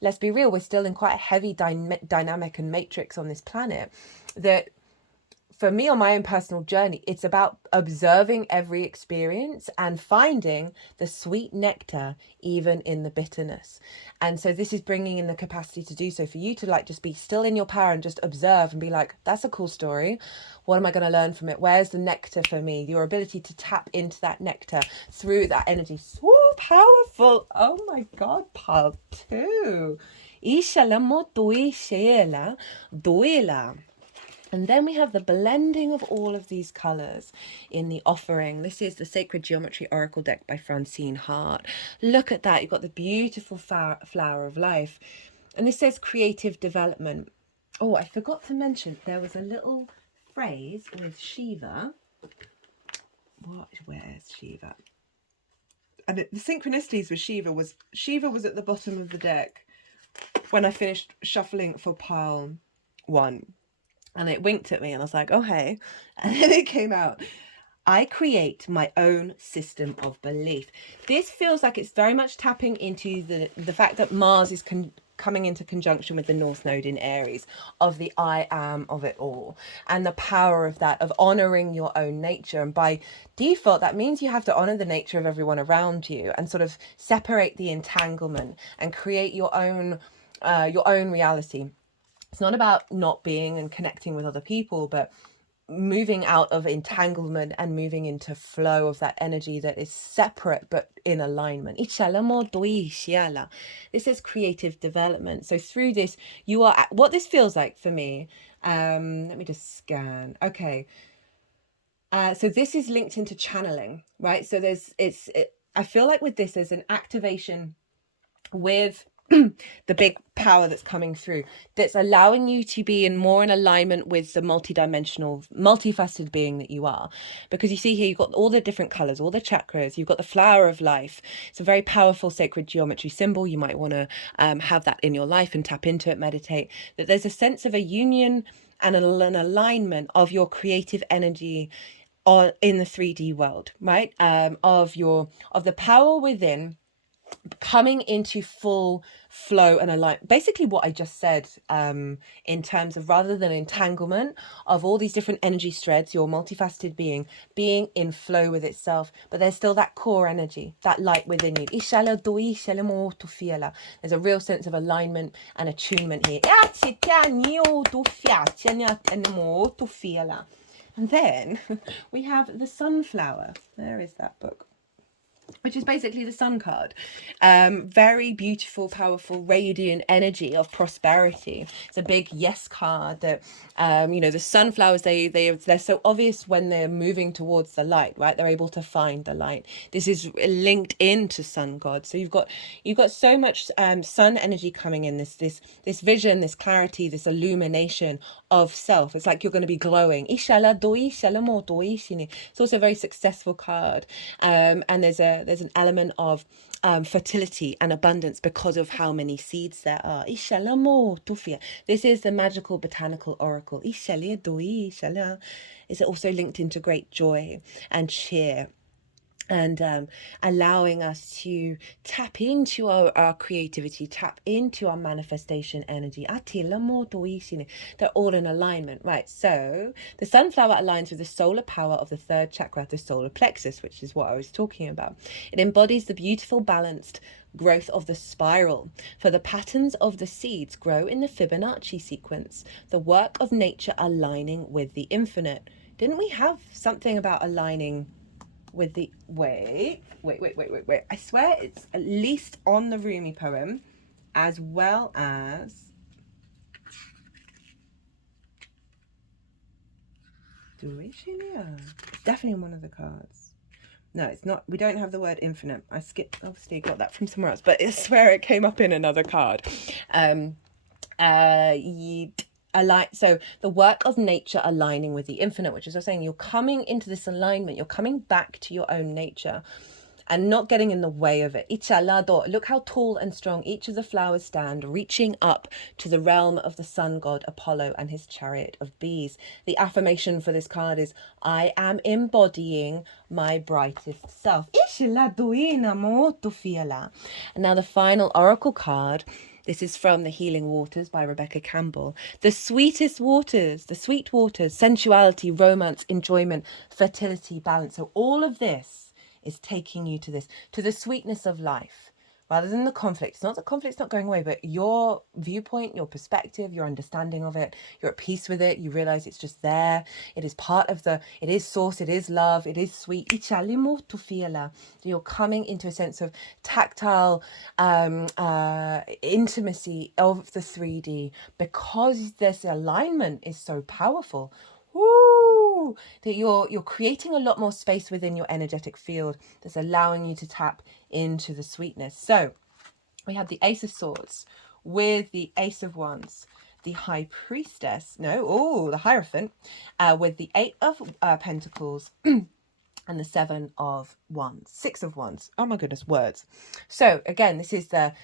let's be real, we're still in quite a heavy dynamic and matrix on this planet that, for me, on my own personal journey, it's about observing every experience and finding the sweet nectar even in the bitterness. And so this is bringing in the capacity to do so, for you to like just be still in your power and just observe and be like, that's a cool story. What am I going to learn from it? Where's the nectar for me? Your ability to tap into that nectar through that energy. powerful. Oh my God, pile 2. Ishala mo duishela duila. And then we have the blending of all of these colors in the offering. This is the Sacred Geometry Oracle deck by Francine Hart. Look at that. You've got the beautiful flower of life. And this says creative development. Oh, I forgot to mention, there was a little phrase with Shiva. Where's Shiva? And the synchronicities with Shiva was at the bottom of the deck when I finished shuffling for pile 1. And it winked at me and I was like, oh, hey. And then it came out. I create my own system of belief. This feels like it's very much tapping into the fact that Mars is coming into conjunction with the North Node in Aries, of the I am of it all, and the power of that, of honoring your own nature. And by default, that means you have to honor the nature of everyone around you and sort of separate the entanglement and create your own reality. It's not about not being and connecting with other people, but moving out of entanglement and moving into flow of that energy that is separate but in alignment. This is creative development. So through this, you are, what this feels like for me, let me just scan. Okay. So this is linked into channeling, right? So I feel like with this, there's an activation with the big power that's coming through, that's allowing you to be more in alignment with the multidimensional, multifaceted being that you are. Because you see here, you've got all the different colors, all the chakras, you've got the flower of life. It's a very powerful sacred geometry symbol. You might want to have that in your life and tap into it, meditate. That there's a sense of a union and an alignment of your creative energy in the 3D world, right? Of the power within coming into full flow and alignment. Basically what I just said, in terms of, rather than entanglement of all these different energy threads, your multifaceted being in flow with itself, but there's still that core energy, that light within you. There's a real sense of alignment and attunement here. And then we have the sunflower. There is that book, which is basically the sun card. Very beautiful, powerful, radiant energy of prosperity. It's a big yes card that, the sunflowers, they're so obvious when they're moving towards the light, right? They're able to find the light. This is linked into sun god. So you've got so much sun energy coming in, this vision, this clarity, this illumination of self. It's like you're going to be glowing. It's also a very successful card. And there's an element of fertility and abundance because of how many seeds there are. This is the magical botanical oracle. Is also linked into great joy and cheer, and allowing us to tap into our creativity, tap into our manifestation energy. They're all in alignment, right? So the sunflower aligns with the solar power of the third chakra, the solar plexus, which is what I was talking about. It embodies the beautiful, balanced growth of the spiral, for the patterns of the seeds grow in the Fibonacci sequence, the work of nature aligning with the infinite. Didn't we have something about aligning with the wait, I swear it's at least on the Rumi poem, as well as it's definitely in one of the cards. No, it's not. We don't have the word infinite. I obviously got that from somewhere else, but I swear it came up in another card. So the work of nature aligning with the infinite, which is, I was saying, you're coming into this alignment, you're coming back to your own nature and not getting in the way of it. Look how tall and strong each of the flowers stand, reaching up to the realm of the sun god Apollo and his chariot of bees. The affirmation for this card is, I am embodying my brightest self. And now the final oracle card. This is from The Healing Waters by Rebecca Campbell. The sweetest waters, the sweet waters, sensuality, romance, enjoyment, fertility, balance. So all of this is taking you to the sweetness of life, rather than the conflict. It's not that conflict's not going away, but your viewpoint, your perspective, your understanding of it, you're at peace with it. You realize it's just there. It is part of it is source, it is love, it is sweet. You're coming into a sense of tactile intimacy of the 3D because this alignment is so powerful. Woo! That you're creating a lot more space within your energetic field that's allowing you to tap into the sweetness. So we have the Ace of Swords with the Ace of Wands, the High Priestess, the Hierophant, with the Eight of Pentacles and the Seven of Wands, Six of Wands. Oh my goodness, words. So again, this is the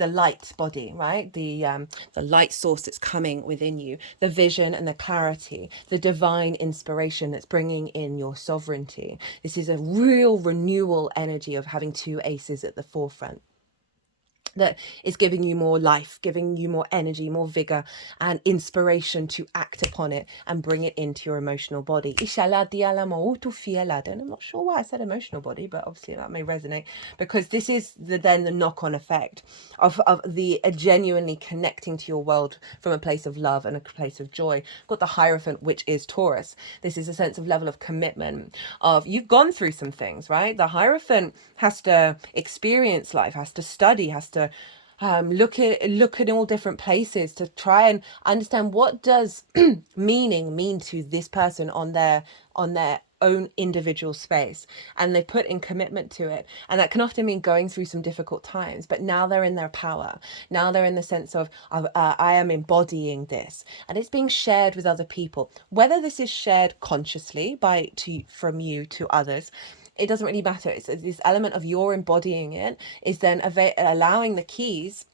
light body, right? The light source that's coming within you, the vision and the clarity, the divine inspiration that's bringing in your sovereignty. This is a real renewal energy of having two aces at the forefront that is giving you more life, giving you more energy, more vigor and inspiration to act upon it and bring it into your emotional body. And I'm not sure why I said emotional body, but obviously that may resonate because this is the knock-on effect of the genuinely connecting to your world from a place of love and a place of joy. Got the Hierophant, which is Taurus. This is a sense of level of commitment of you've gone through some things, right? The Hierophant has to experience life, has to study, has to look at all different places to try and understand what does meaning mean to this person on their own individual space, and they put in commitment to it, and that can often mean going through some difficult times, but now they're in their power. Now they're in the sense of I am embodying this, and it's being shared with other people, whether this is shared consciously from you to others. It doesn't really matter. It's this element of your embodying it is then allowing the keys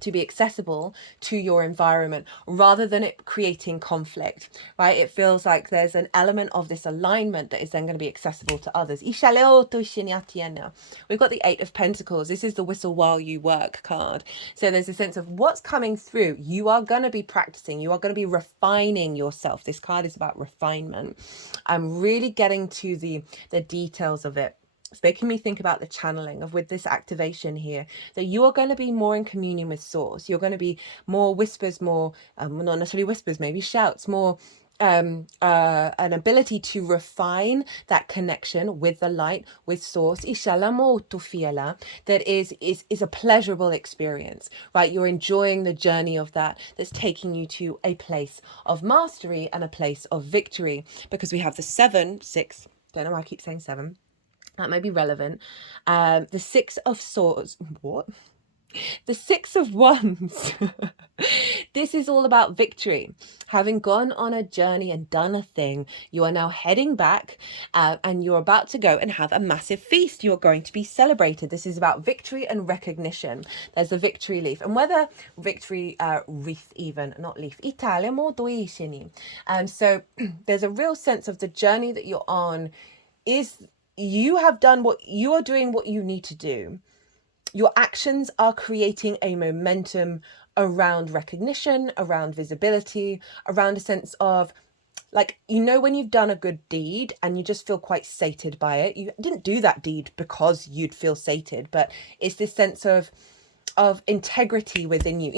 to be accessible to your environment rather than it creating conflict, right? It feels like there's an element of this alignment that is then going to be accessible to others. We've got the Eight of Pentacles. This is the whistle while you work card. So there's a sense of what's coming through. You are going to be practicing. You are going to be refining yourself. This card is about refinement. I'm really getting to the details of it. It's making me think about the channeling of with this activation here, that you are going to be more in communion with source. You're going to be more whispers, more, not necessarily whispers, maybe shouts, more an ability to refine that connection with the light, with source. That is a pleasurable experience, right? You're enjoying the journey of that, that's taking you to a place of mastery and a place of victory, because we have the 7, 6, don't know why I keep saying 7. That may be relevant. The Six of Swords. What? The Six of Wands. This is all about victory. Having gone on a journey and done a thing, you are now heading back and you're about to go and have a massive feast. You're going to be celebrated. This is about victory and recognition. There's the victory leaf. And whether victory wreath even, not leaf. So there's a real sense of the journey that you're on is you have done what you are doing, what you need to do. Your actions are creating a momentum around recognition, around visibility, around a sense of, like, when you've done a good deed and you just feel quite sated by it. You didn't do that deed because you'd feel sated, but it's this sense of integrity within you.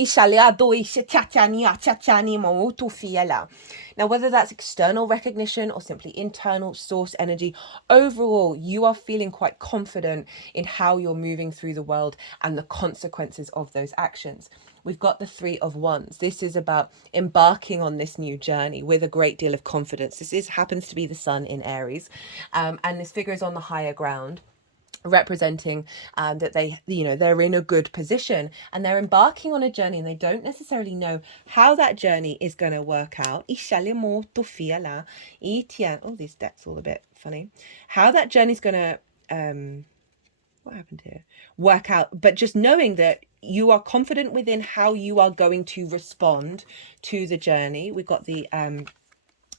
Now, whether that's external recognition or simply internal source energy, overall, you are feeling quite confident in how you're moving through the world and the consequences of those actions. We've got the 3 of Wands. This is about embarking on this new journey with a great deal of confidence. This happens to be the sun in Aries, and this figure is on the higher ground, representing that they're in a good position and they're embarking on a journey, and they don't necessarily know how that journey is going to work out. Oh, this deck's all a bit funny. How that journey's going to what happened here? Work out, but just knowing that you are confident within how you are going to respond to the journey. We've got the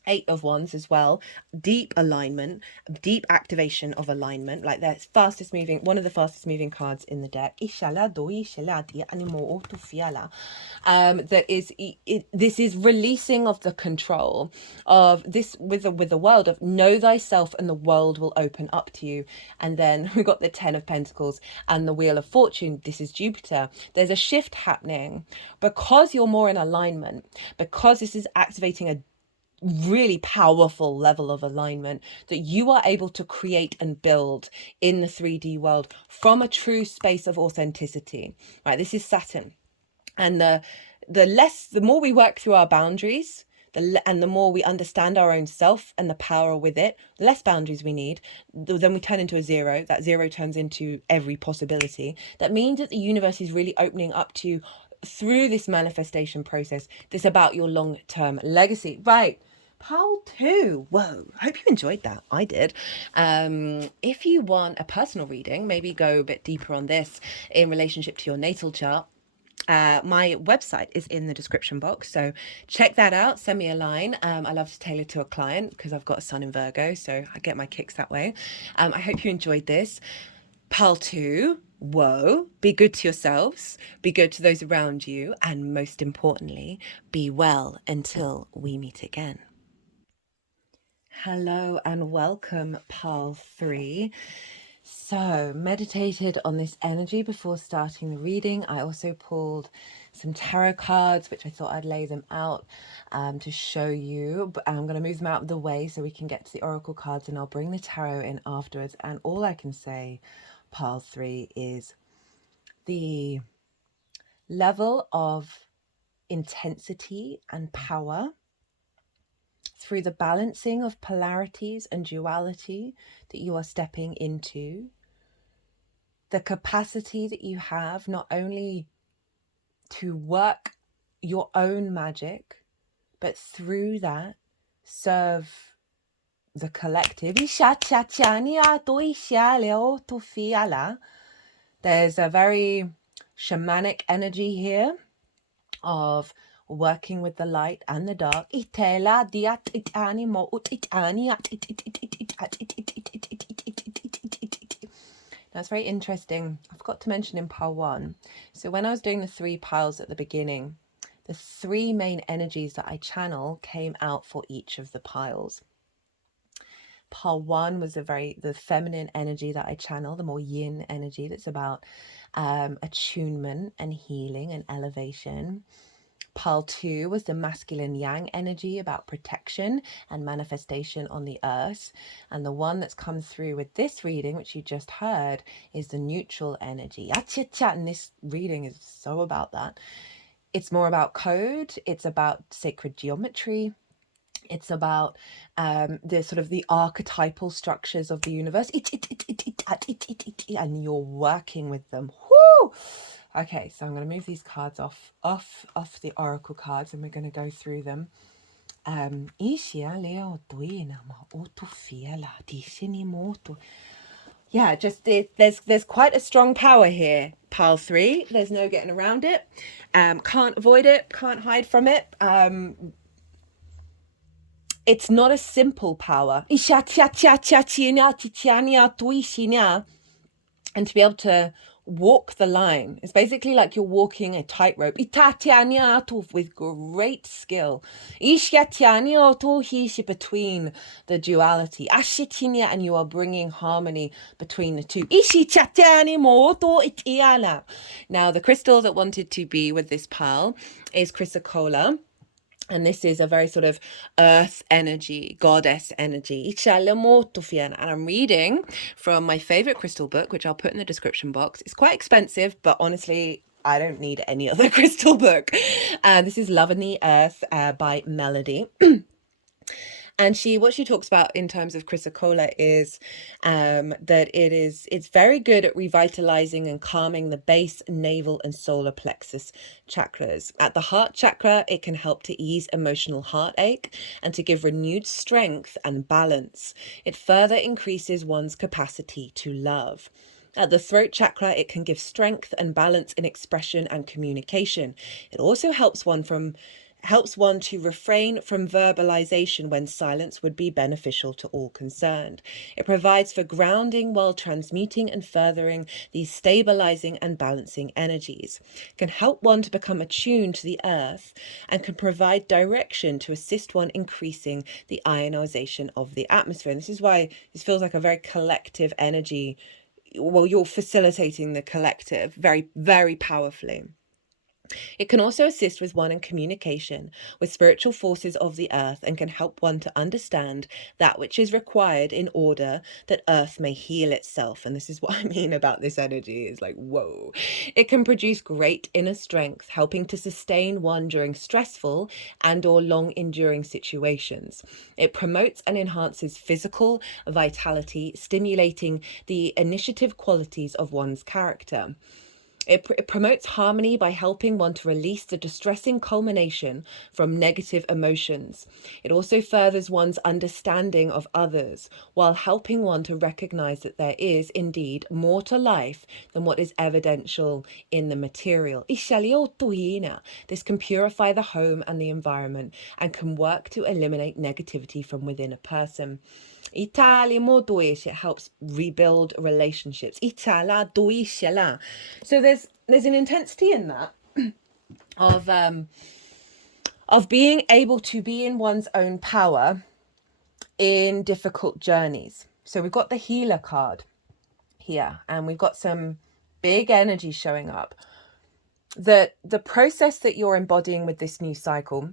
Eight of Wands as well. Deep alignment, deep activation of alignment. Like that's fastest moving, one of the fastest moving cards in the deck. That is, this is releasing of the control of this with the world of know thyself and the world will open up to you. And then we got the 10 of Pentacles and the Wheel of Fortune. This is Jupiter. There's a shift happening because you're more in alignment, because this is activating a really powerful level of alignment that you are able to create and build in the 3D world from a true space of authenticity, right? This is Saturn. And the more we work through our boundaries, and the more we understand our own self and the power with it, the less boundaries we need, then we turn into a zero. That zero turns into every possibility. That means that the universe is really opening up to you through this manifestation process. This about your long-term legacy, right? Pile 2. Whoa, I hope you enjoyed that. I did. If you want a personal reading, maybe go a bit deeper on this in relationship to your natal chart, my website is in the description box, so check that out. Send me a line. I love to tailor to a client because I've got a sun in Virgo, so I get my kicks that way. I hope you enjoyed this. Pile 2, whoa, be good to yourselves, be good to those around you, and most importantly, be well until we meet again. Hello and welcome, Pile 3. So, meditated on this energy before starting the reading. I also pulled some tarot cards, which I thought I'd lay them out to show you. But I'm going to move them out of the way so we can get to the oracle cards, and I'll bring the tarot in afterwards. And all I can say, Pile 3, is the level of intensity and power through the balancing of polarities and duality that you are stepping into, the capacity that you have not only to work your own magic, but through that serve the collective. There's a very shamanic energy here of working with the light and the dark. That's very interesting. I forgot to mention in pile 1. So when I was doing the 3 piles at the beginning, the 3 main energies that I channel came out for each of the piles. Pile 1 was the feminine energy that I channel, the more yin energy that's about attunement and healing and elevation. Pile 2 was the masculine yang energy about protection and manifestation on the earth. And the one that's come through with this reading, which you just heard, is the neutral energy. And this reading is so about that. It's more about code. It's about sacred geometry. It's about the sort of the archetypal structures of the universe. And you're working with them. Whoo! Okay, so I'm going to move these cards off the oracle cards, and we're going to go through them. Yeah, just there's quite a strong power here, Pile 3. There's no getting around it. Can't avoid it. Can't hide from it. It's not a simple power. And to be able to walk the line, it's basically like you're walking a tightrope with great skill between the duality, and you are bringing harmony between the two. Now, the crystal that wanted to be with this pile is chrysocolla. And this is a very sort of earth energy, goddess energy. And I'm reading from my favorite crystal book, which I'll put in the description box. It's quite expensive, but honestly, I don't need any other crystal book. This is Love in the Earth by Melody. And what she talks about in terms of chrysocolla is that it's very good at revitalizing and calming the base, navel, and solar plexus chakras. At the heart chakra, it can help to ease emotional heartache and to give renewed strength and balance. It further increases one's capacity to love. At the throat chakra, it can give strength and balance in expression and communication. It also helps one from helps one to refrain from verbalization when silence would be beneficial to all concerned. It provides for grounding while transmuting and furthering these stabilizing and balancing energies. It can help one to become attuned to the earth and can provide direction to assist one increasing the ionization of the atmosphere. And this is why this feels like a very collective energy. Well, you're facilitating the collective very, very powerfully. It can also assist with one in communication with spiritual forces of the earth and can help one to understand that which is required in order that earth may heal itself. And this is what I mean about this energy. It's like, whoa. It can produce great inner strength, helping to sustain one during stressful and or long enduring situations. It promotes and enhances physical vitality, stimulating the initiative qualities of one's character. It promotes harmony by helping one to release the distressing culmination from negative emotions. It also furthers one's understanding of others while helping one to recognize that there is indeed more to life than what is evidential in the material. This can purify the home and the environment and can work to eliminate negativity from within a person. It helps rebuild relationships. So there's an intensity in that of being able to be in one's own power in difficult journeys. So we've got the healer card here, and we've got some big energy showing up. That the process that you're embodying with this new cycle.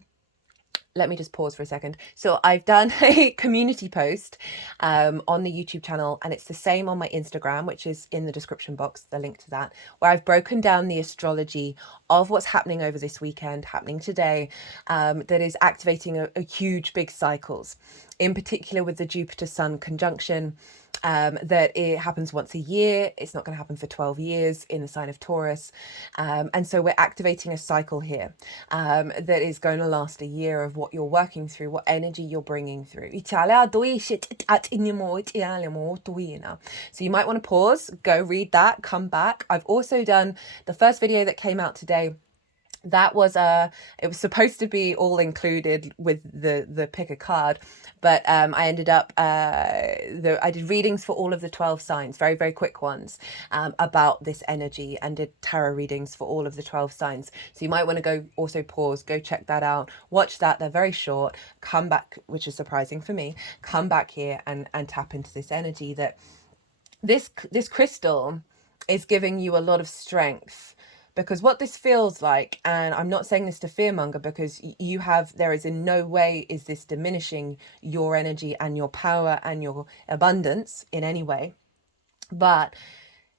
Let me just pause for a second. So I've done a community post on the YouTube channel, and it's the same on my Instagram, which is in the description box, the link to that, where I've broken down the astrology of what's happening over this weekend, happening today, that is activating a huge big cycles, in particular with the Jupiter-Sun conjunction. That it happens once a year. It's not going to happen for 12 years in the sign of Taurus. And so we're activating a cycle here that is going to last a year of what you're working through, what energy you're bringing through. So you might want to pause, go read that, come back. I've also done the first video that came out today. That was it was supposed to be all included with the pick a card, but I ended up I did readings for all of the 12 signs, very, very quick ones, about this energy, and did tarot readings for all of the 12 signs. So you might want to go also pause, go check that out, watch that. They're very short. Come back, which is surprising for me, come back here and tap into this energy that this crystal is giving you a lot of strength. Because what this feels like, and I'm not saying this to fearmonger, because there is in no way is this diminishing your energy and your power and your abundance in any way. But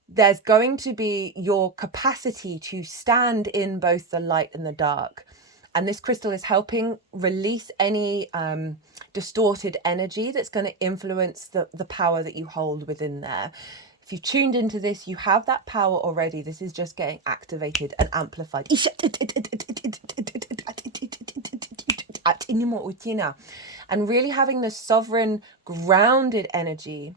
there's going to be your capacity to stand in both the light and the dark. And this crystal is helping release any distorted energy that's going to influence the power that you hold within there. If you've tuned into this, you have that power already. This is just getting activated and amplified. And really having the sovereign, grounded energy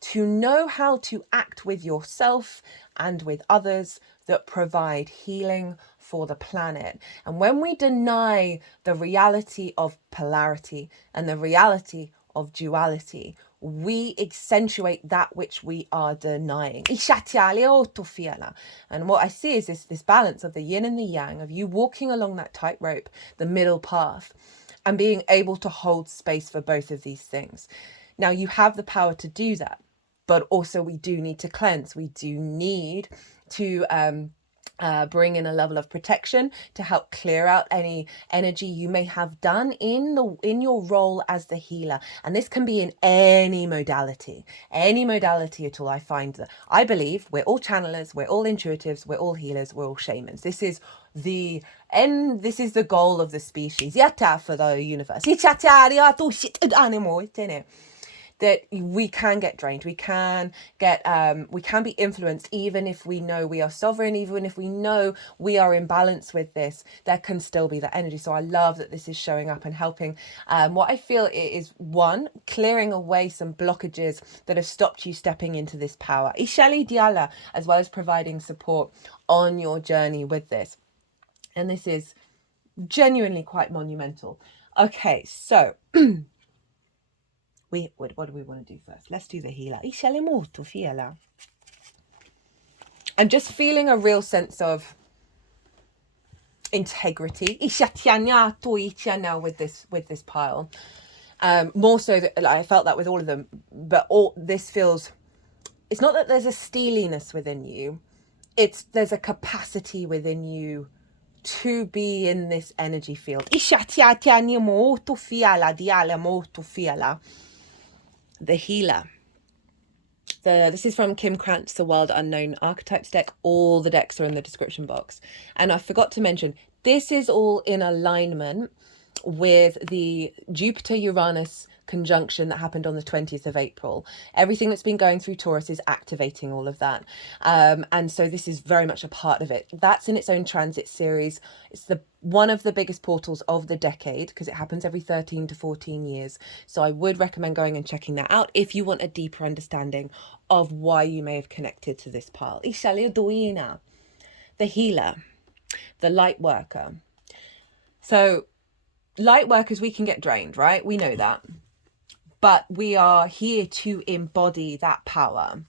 to know how to act with yourself and with others that provide healing for the planet. And when we deny the reality of polarity and the reality of duality, we accentuate that which we are denying. And what I see is this balance of the yin and the yang, of you walking along that tightrope, the middle path, and being able to hold space for both of these things. Now, you have the power to do that, but also we do need to cleanse. We do need to bring in a level of protection to help clear out any energy you may have done in your role as the healer. And this can be in any modality at all. I believe we're all channelers, we're all intuitives, we're all healers, we're all shamans. This is the end. This is the goal of the species. Yata for the universe. That we can get drained, we can be influenced, even if we know we are sovereign, even if we know we are in balance with this, there can still be that energy. So I love that this is showing up and helping. What I feel is, one, clearing away some blockages that have stopped you stepping into this power, Ishali Diala, as well as providing support on your journey with this. And this is genuinely quite monumental. Okay, so what do we want to do first? Let's do the healer. I'm just feeling a real sense of integrity with this pile. More so that I felt that with all of them, but all this feels, it's not that there's a steeliness within you, it's there's a capacity within you to be in this energy field. The healer. This is from Kim Krans, the Wild Unknown Archetypes deck. All the decks are in the description box. And I forgot to mention, this is all in alignment with the Jupiter-Uranus conjunction that happened on the 20th of April. Everything that's been going through Taurus is activating all of that. And so this is very much a part of it. That's in its own transit series. It's one of the biggest portals of the decade because it happens every 13 to 14 years. So I would recommend going and checking that out if you want a deeper understanding of why you may have connected to this pile. The healer, the light worker. So light workers, we can get drained, right? We know that. But we are here to embody that power.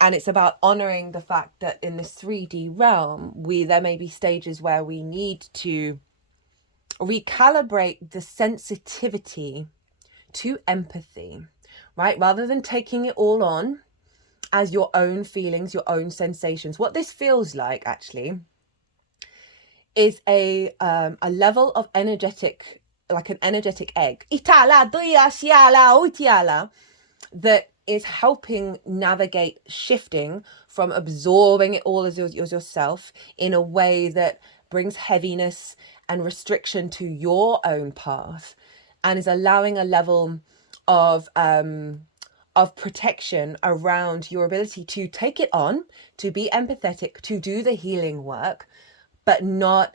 And it's about honoring the fact that in this 3D realm, there may be stages where we need to recalibrate the sensitivity to empathy, right? Rather than taking it all on as your own feelings, your own sensations. What this feels like actually is a level of energetic, like an energetic egg that is helping navigate shifting from absorbing it all as yourself in a way that brings heaviness and restriction to your own path, and is allowing a level of protection around your ability to take it on, to be empathetic, to do the healing work, but not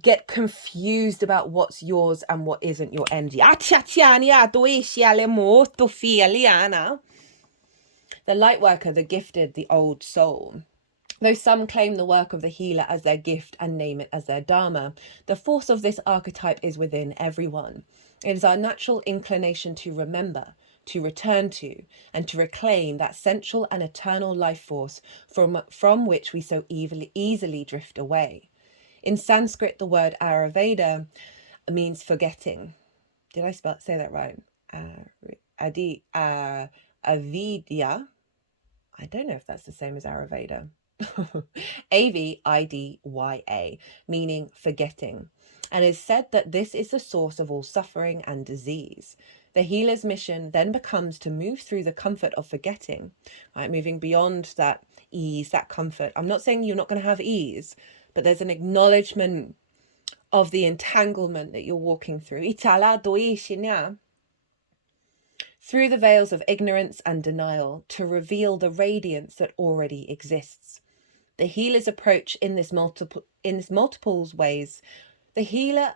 get confused about what's yours and what isn't your energy. The light worker, the gifted, the old soul. Though some claim the work of the healer as their gift and name it as their dharma, the force of this archetype is within everyone. It is our natural inclination to remember, to return to, and to reclaim that central and eternal life force from which we so easily drift away. In Sanskrit, the word Ayurveda means forgetting. Did I say that right? Avidya. I don't know if that's the same as Ayurveda. Avidya, meaning forgetting. And it is said that this is the source of all suffering and disease. The healer's mission then becomes to move through the comfort of forgetting, right? Moving beyond that ease, that comfort. I'm not saying you're not going to have ease, but there's an acknowledgement of the entanglement that you're walking through. Through the veils of ignorance and denial to reveal the radiance that already exists. The healer's approach in this multiple ways. The healer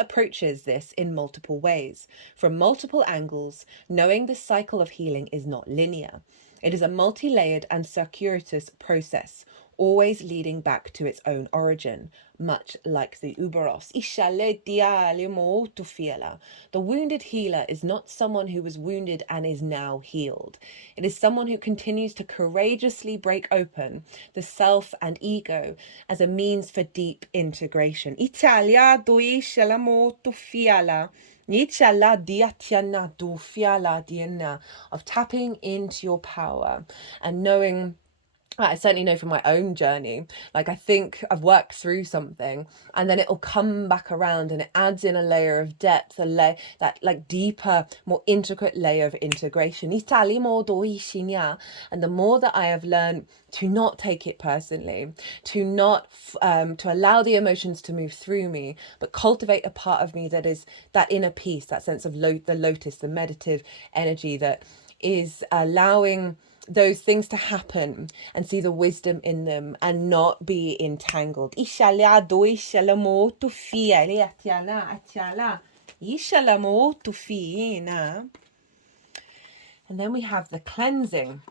approaches this in multiple ways, from multiple angles, knowing the cycle of healing is not linear. It is a multi-layered and circuitous process, always leading back to its own origin, much like the Uberos. The wounded healer is not someone who was wounded and is now healed. It is someone who continues to courageously break open the self and ego as a means for deep integration. Of tapping into your power and knowing. I certainly know from my own journey, like I think I've worked through something and then it'll come back around and it adds in a layer of depth, that like deeper, more intricate layer of integration. And the more that I have learned to not take it personally, to not, to allow the emotions to move through me, but cultivate a part of me that is that inner peace, that sense of the lotus, the meditative energy that is allowing those things to happen and see the wisdom in them and not be entangled. And then we have the cleansing.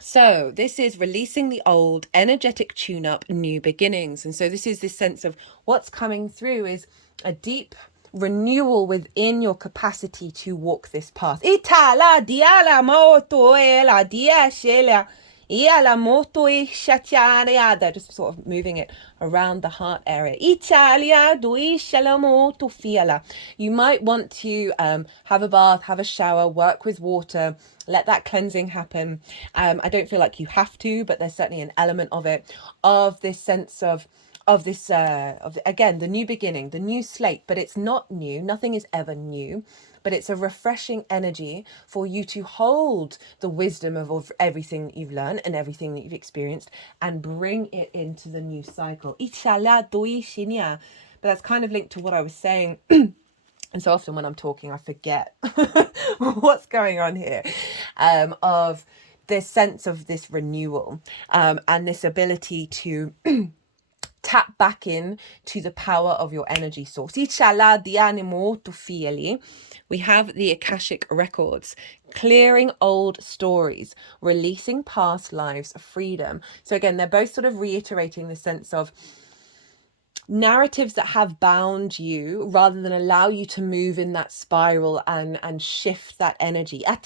So this is releasing the old, energetic tune-up, new beginnings. And so this is this sense of what's coming through is a deep renewal within your capacity to walk this path. Itala diala moto ela dia shela. Iala moto ishatiana. They're just sort of moving it around the heart area. Italia dui shalamoto fiala. You might want to have a bath, have a shower, work with water, let that cleansing happen. I don't feel like you have to, but there's certainly an element of it, of this sense of this of again the new beginning, the new slate. But it's not new, nothing is ever new, but it's a refreshing energy for you to hold the wisdom of everything that you've learned and everything that you've experienced and bring it into the new cycle. But that's kind of linked to what I was saying. And so often when I'm talking, I forget what's going on here, of this sense of this renewal, and this ability to tap back in to the power of your energy source. We have the Akashic records, clearing old stories, releasing past lives, freedom. So again, they're both sort of reiterating the sense of narratives that have bound you rather than allow you to move in that spiral and shift that energy are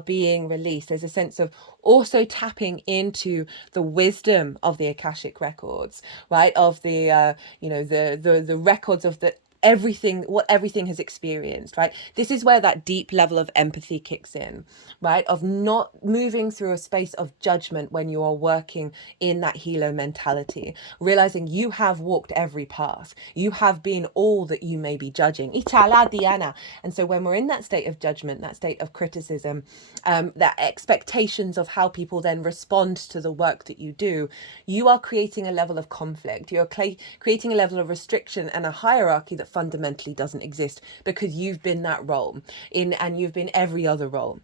being released. There's a sense of also tapping into the wisdom of the Akashic records, right? Of the the records of the what everything has experienced, right? This is where that deep level of empathy kicks in, right? Of not moving through a space of judgment when you are working in that healer mentality, realizing you have walked every path, you have been all that you may be judging. And so when we're in that state of judgment, that state of criticism, that expectations of how people then respond to the work that you do, you are creating a level of conflict. You're creating a level of restriction and a hierarchy that fundamentally doesn't exist, because you've been that role and you've been every other role.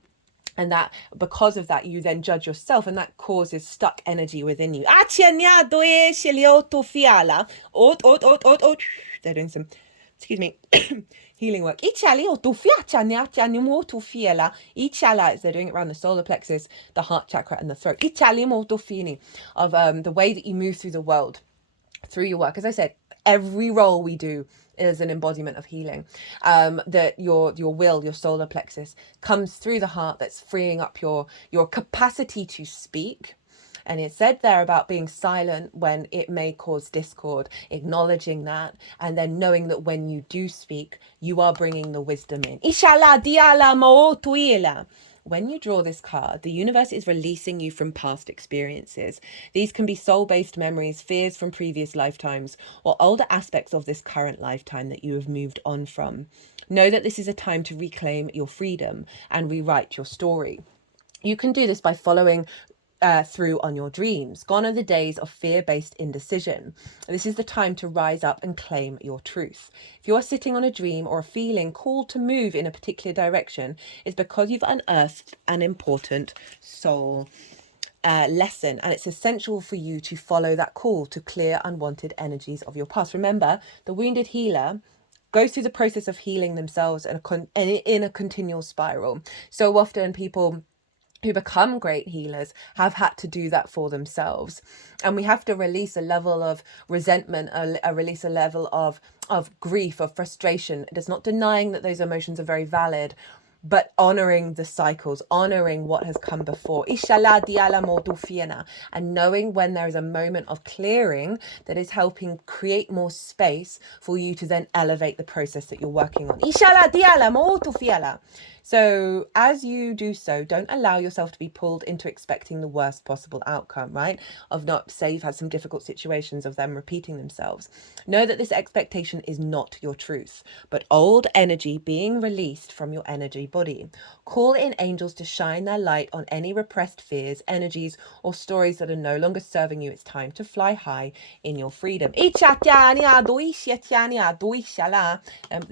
And that because of that, you then judge yourself, and that causes stuck energy within you. They're doing some, excuse me, healing work. They're doing it around the solar plexus, the heart chakra, and the throat. Of the way that you move through the world, through your work. As I said, every role we do is an embodiment of healing. That your will, your solar plexus, comes through the heart. That's freeing up your capacity to speak. And it said there about being silent when it may cause discord, acknowledging that, and then knowing that when you do speak, you are bringing the wisdom in. When you draw this card, the universe is releasing you from past experiences. These can be soul-based memories, fears from previous lifetimes, or older aspects of this current lifetime that you have moved on from. Know that this is a time to reclaim your freedom and rewrite your story. You can do this by following through on your dreams. Gone are the days of fear-based indecision. This is the time to rise up and claim your truth. If you are sitting on a dream or a feeling called to move in a particular direction, it's because you've unearthed an important soul lesson, and it's essential for you to follow that call to clear unwanted energies of your past. Remember, the wounded healer goes through the process of healing themselves in a continual spiral. So often people who become great healers have had to do that for themselves, and we have to release a level of resentment, release a level of grief, of frustration. It's not denying that those emotions are very valid, but honoring the cycles, honoring what has come before, and knowing when there is a moment of clearing that is helping create more space for you to then elevate the process that you're working on. So as you do so, don't allow yourself to be pulled into expecting the worst possible outcome, right? Of not, say you've had some difficult situations of them repeating themselves. Know that this expectation is not your truth, but old energy being released from your energy body. Call in angels to shine their light on any repressed fears, energies, or stories that are no longer serving you. It's time to fly high in your freedom. They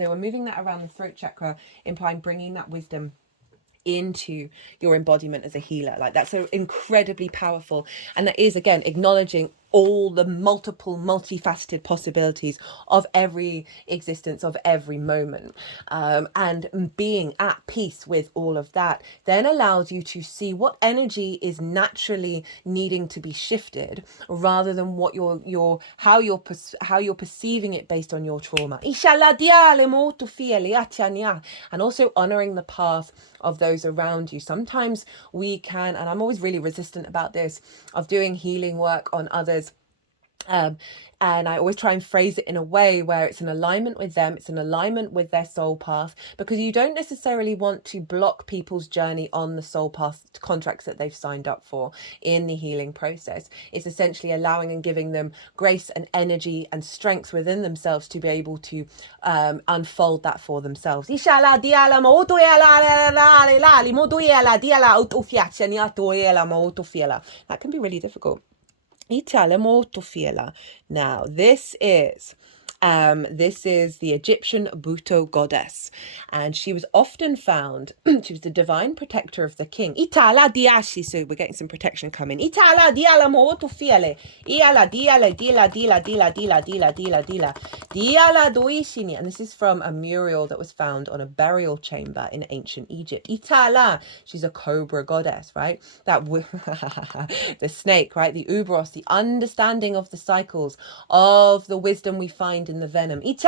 were moving that around the throat chakra, implying bringing that wisdom into your embodiment as a healer. Like, that's so incredibly powerful, and that is again acknowledging all the multifaceted possibilities of every existence, of every moment. And being at peace with all of that then allows you to see what energy is naturally needing to be shifted, rather than what how you're perceiving it based on your trauma. And also honoring the path of those around you. Sometimes we can, and I'm always really resistant about this, of doing healing work on others. And I always try and phrase it in a way where it's in alignment with them, it's in alignment with their soul path, because you don't necessarily want to block people's journey on the soul path contracts that they've signed up for in the healing process. It's essentially allowing and giving them grace and energy and strength within themselves to be able to unfold that for themselves. That can be really difficult. Now, this is the Egyptian Buto goddess, and she was often found, she was the divine protector of the king. So we're getting some protection coming. And this is from a mural that was found on a burial chamber in ancient Egypt. She's a cobra goddess, right? That the snake, right? The Ubros, the understanding of the cycles, of the wisdom we find in the venom. It's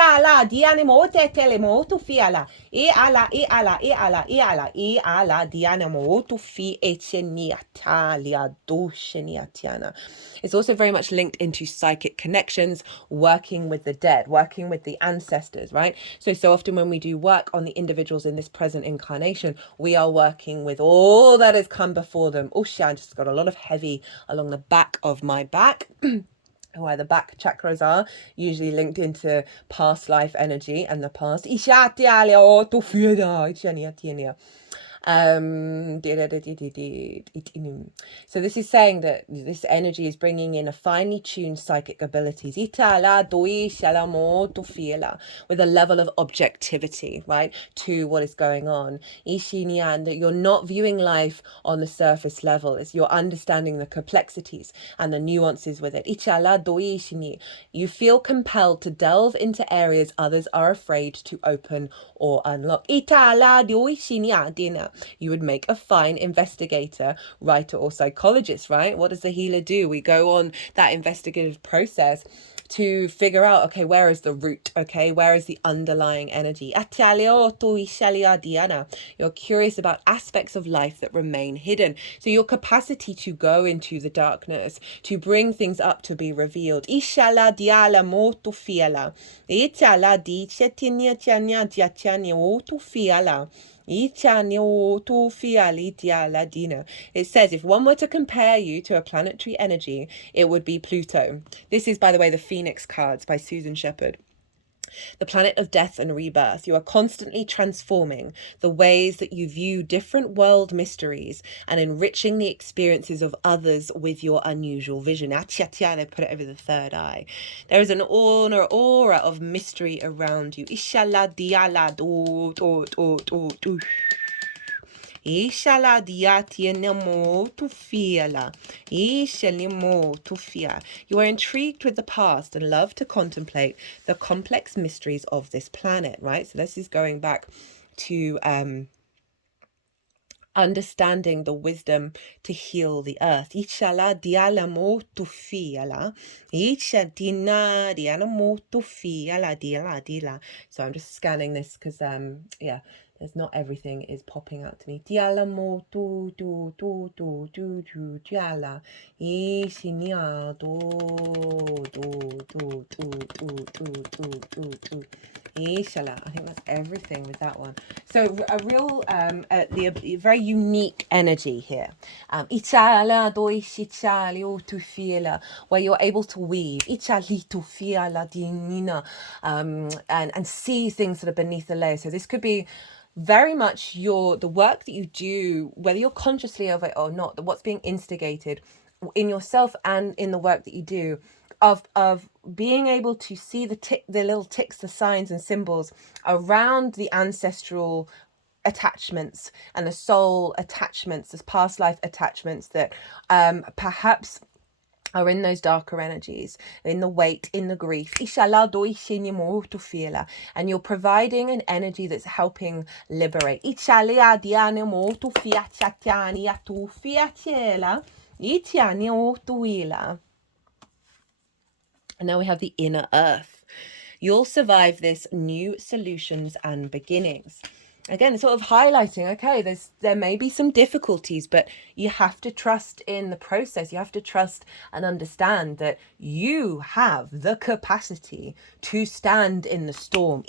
also very much linked into psychic connections, working with the dead, working with the ancestors, right? So often when we do work on the individuals in this present incarnation, we are working with all that has come before them. Oh, I just got a lot of heavy along the back of my back. Where the back chakras are usually linked into past life energy and the past. So this is saying that this energy is bringing in a finely tuned psychic abilities with a level of objectivity, right, to what is going on. And that you're not viewing life on the surface level, it's you're understanding the complexities and the nuances with it. You feel compelled to delve into areas others are afraid to open or unlock. You would make a fine investigator, writer, or psychologist, right? What does the healer do? We go on that investigative process to figure out, okay, where is the root? Okay, where is the underlying energy? You're curious about aspects of life that remain hidden. So your capacity to go into the darkness, to bring things up to be revealed. It says if one were to compare you to a planetary energy, it would be Pluto. This is, by the way, the Phoenix cards by Susan Shepherd. The planet of death and rebirth. You are constantly transforming the ways that you view different world mysteries and enriching the experiences of others with your unusual vision. They put it over the third eye. There is an aura of mystery around you. You are intrigued with the past and love to contemplate the complex mysteries of this planet, right? So this is going back to understanding the wisdom to heal the earth. So I'm just scanning this because there's not everything is popping out to me. I think that's everything with that one. So a real, very unique energy here. Where you're able to weave and see things that are beneath the layer. So this could be very much the work that you do, whether you're consciously of it or not, what's being instigated in yourself and in the work that you do, of being able to see the little ticks, the signs and symbols around the ancestral attachments and the soul attachments, the past life attachments that perhaps are in those darker energies, in the weight, in the grief. And you're providing an energy that's helping liberate. And now we have the inner earth. You'll survive this, new solutions and beginnings. Again, it's sort of highlighting, okay, there may be some difficulties, but you have to trust in the process. You have to trust and understand that you have the capacity to stand in the storm.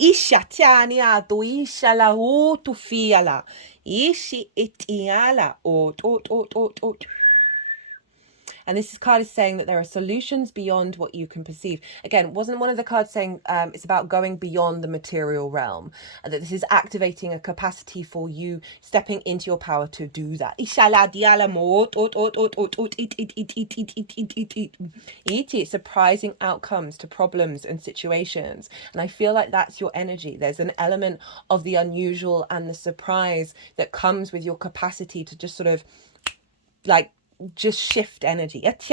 And this card is saying that there are solutions beyond what you can perceive. Again, wasn't one of the cards saying it's about going beyond the material realm? And that this is activating a capacity for you stepping into your power to do that. Surprising outcomes to problems and situations. And I feel like that's your energy. There's an element of the unusual and the surprise that comes with your capacity to just sort of like just shift energy. This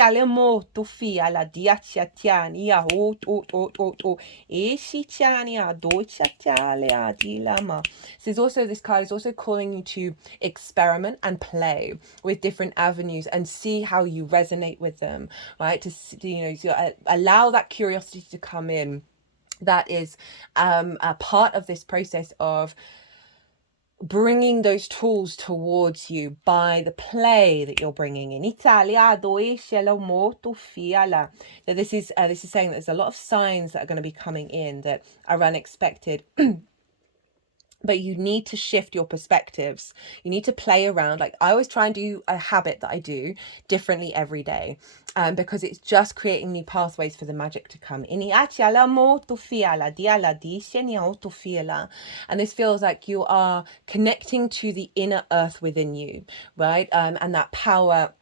is also, this card is also calling you to experiment and play with different avenues and see how you resonate with them, right? To allow that curiosity to come in. That is a part of this process of bringing those tools towards you by the play that you're bringing in. That this is saying that there's a lot of signs that are going to be coming in that are unexpected. But you need to shift your perspectives. You need to play around. Like, I always try and do a habit that I do differently every day, because it's just creating new pathways for the magic to come in. And this feels like you are connecting to the inner earth within you, right? And that power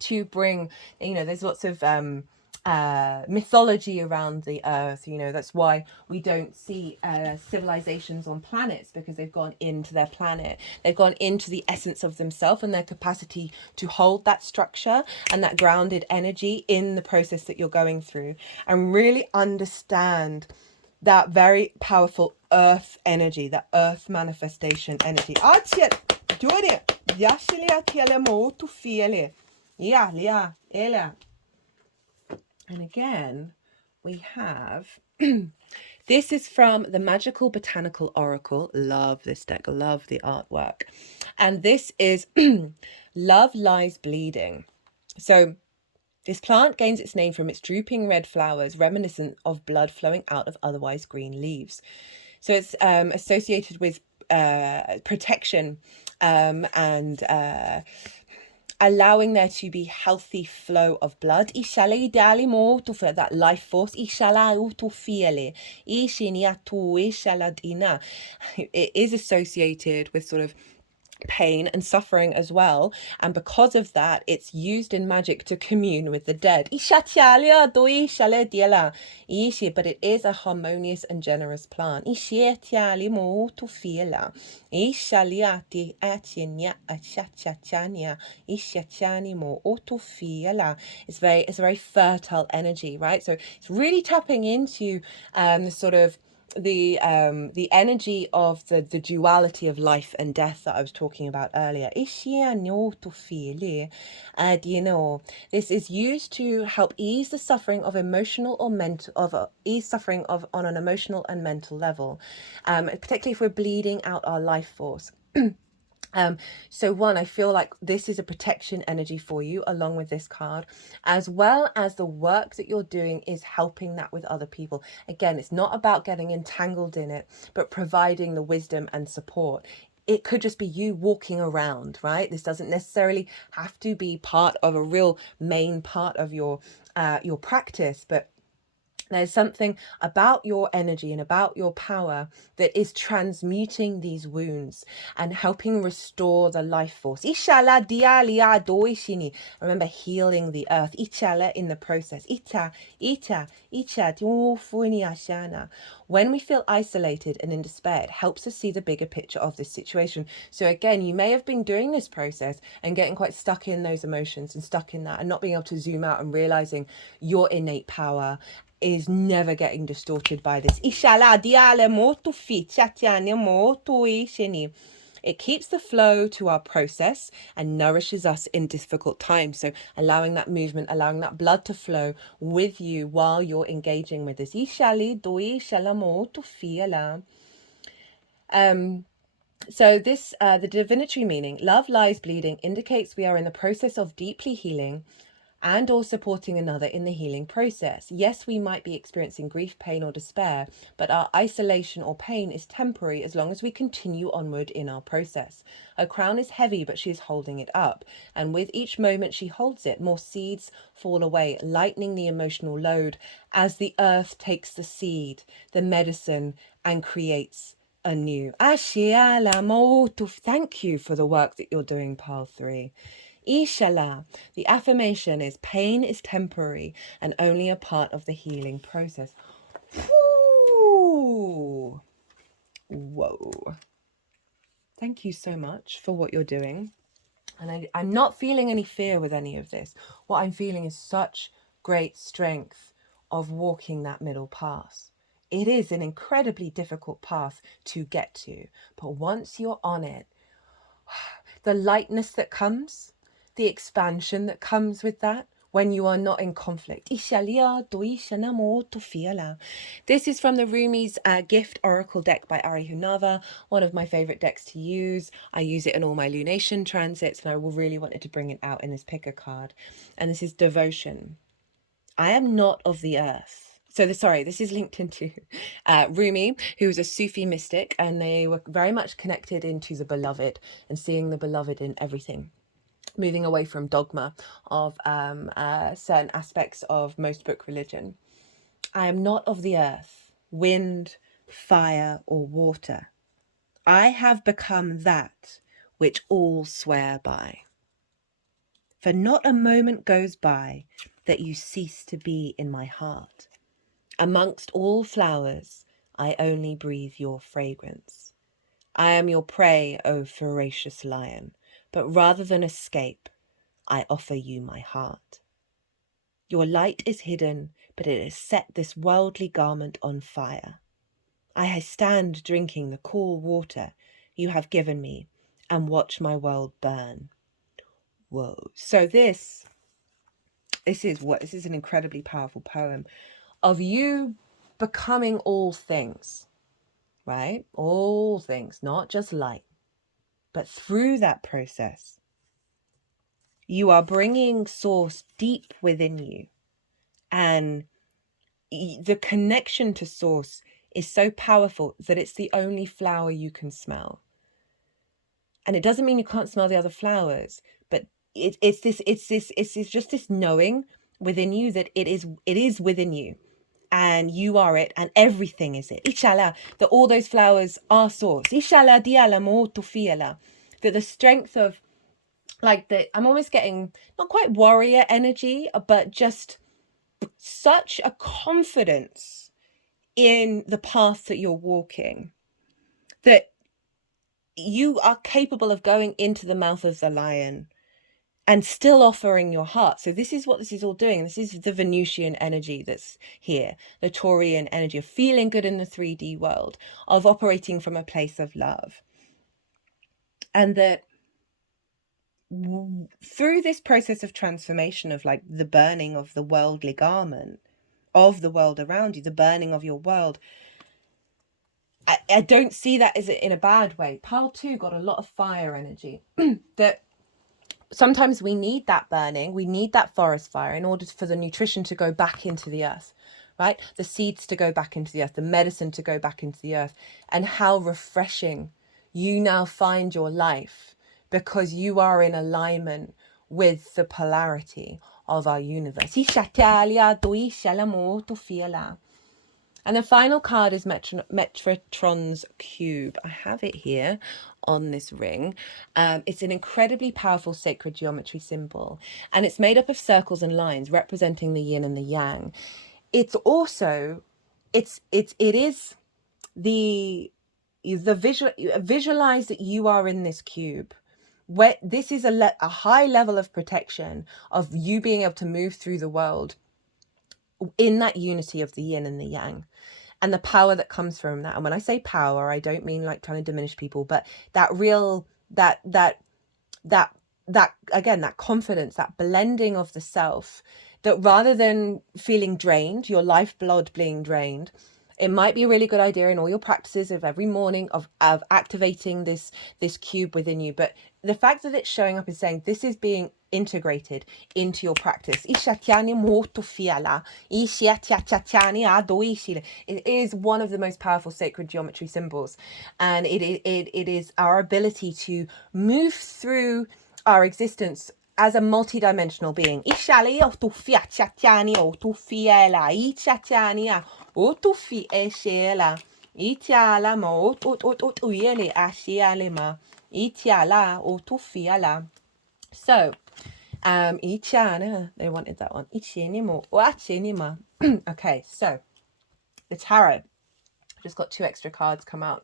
to bring, there's lots of mythology around the earth. That's why we don't see civilizations on planets, because they've gone into their planet, they've gone into the essence of themselves and their capacity to hold that structure and that grounded energy in the process that you're going through, and really understand that very powerful earth energy, that earth manifestation energy. And again, we have, this is from the Magical Botanical Oracle. Love this deck, love the artwork. And this is Love Lies Bleeding. So this plant gains its name from its drooping red flowers, reminiscent of blood flowing out of otherwise green leaves. So it's associated with protection and allowing there to be healthy flow of blood. That life force. It is associated with sort of pain and suffering as well, and because of that, it's used in magic to commune with the dead. But it is a harmonious and generous plant. It's very fertile energy, right? So it's really tapping into the sort of the energy of the duality of life and death that I was talking about earlier. This is used to help ease the suffering of emotional or mental, ease suffering of on an emotional and mental level, particularly if we're bleeding out our life force. So one, I feel like this is a protection energy for you along with this card, as well as the work that you're doing is helping that with other people. Again, it's not about getting entangled in it, but providing the wisdom and support. It could just be you walking around, right? This doesn't necessarily have to be part of a real main part of your practice, but There's something about your energy and about your power that is transmuting these wounds and helping restore the life force. Ishala dialia doishini. Remember, healing the earth. Ichala in the process. Ita ashana. When we feel isolated and in despair, it helps us see the bigger picture of this situation. So again, you may have been doing this process and getting quite stuck in those emotions and stuck in that and not being able to zoom out and realizing your innate power is never getting distorted by this. It keeps the flow to our process and nourishes us in difficult times. So allowing that movement, allowing that blood to flow with you while you're engaging with this. So this, the divinatory meaning, love lies bleeding, indicates we are in the process of deeply healing and or supporting another in the healing process. Yes, we might be experiencing grief, pain or despair, but our isolation or pain is temporary as long as we continue onward in our process. Her crown is heavy, but she is holding it up. And with each moment she holds it, more seeds fall away, lightening the emotional load as the earth takes the seed, the medicine, and creates anew. Thank you for the work that you're doing, Pile 3. Ishala, the affirmation is pain is temporary and only a part of the healing process. Woo! Whoa. Thank you so much for what you're doing. And I'm not feeling any fear with any of this. What I'm feeling is such great strength of walking that middle path. It is an incredibly difficult path to get to, but once you're on it, the lightness that comes, the expansion that comes with that when you are not in conflict. This is from the Rumi's Gift Oracle deck by Honarvar, one of my favorite decks to use. I use it in all my lunation transits, and I really wanted to bring it out in this picker card. And this is Devotion. I am not of the earth. So this is linked into Rumi, who was a Sufi mystic, and they were very much connected into the beloved and seeing the beloved in everything, moving away from dogma of certain aspects of most book religion. I am not of the earth, wind, fire, or water. I have become that which all swear by. For not a moment goes by that you cease to be in my heart. Amongst all flowers, I only breathe your fragrance. I am your prey, O ferocious lion, but rather than escape, I offer you my heart. Your light is hidden, but it has set this worldly garment on fire. I stand drinking the cool water you have given me and watch my world burn. Whoa. So this is an incredibly powerful poem of you becoming all things, right? All things, not just light. But through that process, you are bringing source deep within you. And the connection to source is so powerful that it's the only flower you can smell. And it doesn't mean you can't smell the other flowers, but it's just this knowing within you that it is within you. And you are it, and everything is it. Inshallah, that all those flowers are source. Inshallah, diala mo tufiala. That the strength of, I'm almost getting not quite warrior energy, but just such a confidence in the path that you're walking, that you are capable of going into the mouth of the lion and still offering your heart. So this is what this is all doing. This is the Venusian energy that's here, the Taurian energy of feeling good in the 3D world, of operating from a place of love. And that through this process of transformation of the burning of the worldly garment, of the world around you, the burning of your world, I don't see that as in a bad way. Pile 2 got a lot of fire energy. That sometimes we need that burning, we need that forest fire in order for the nutrition to go back into the earth, right? The seeds to go back into the earth, the medicine to go back into the earth. And how refreshing you now find your life because you are in alignment with the polarity of our universe. And the final card is Metatron's Cube. I have it here on this ring. It's an incredibly powerful sacred geometry symbol, and it's made up of circles and lines representing the yin and the yang. It's also, it is the visualize that you are in this cube, where this is a high level of protection of you being able to move through the world in that unity of the yin and the yang, and the power that comes from that. And when I say power, I don't mean like trying to diminish people, but that real, that again, that confidence, that blending of the self, that rather than feeling drained, your lifeblood being drained, it might be a really good idea in all your practices of every morning of activating this cube within you. But the fact that it's showing up is saying this is being integrated into your practice. It is one of the most powerful sacred geometry symbols, and it is our ability to move through our existence as a multi-dimensional being. So, they wanted that one. Okay, so the tarot. Just got 2 extra cards come out.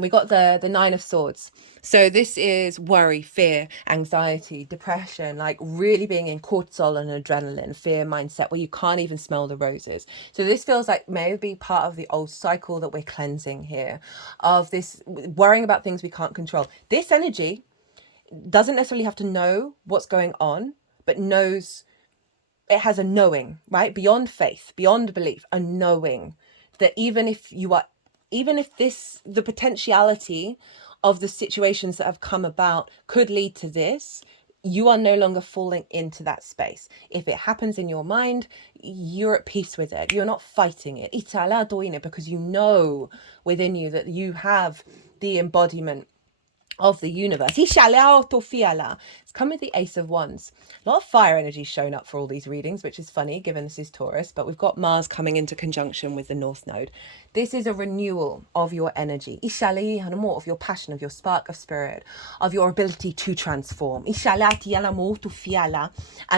We got the Nine of Swords. So this is worry, fear, anxiety, depression, like really being in cortisol and adrenaline, fear mindset, where you can't even smell the roses. So this feels like maybe part of the old cycle that we're cleansing here, of this worrying about things we can't control. This energy doesn't necessarily have to know what's going on, but knows, it has a knowing, right? Beyond faith, beyond belief, a knowing that even if the potentiality of the situations that have come about could lead to this, you are no longer falling into that space. If it happens in your mind, you're at peace with it. You're not fighting it. Because you know within you that you have the embodiment of the universe. It's come with the Ace of Wands. A lot of fire energy shown up for all these readings, which is funny given this is Taurus, but we've got Mars coming into conjunction with the North Node. This is a renewal of your energy, of your passion, of your spark of spirit, of your ability to transform, and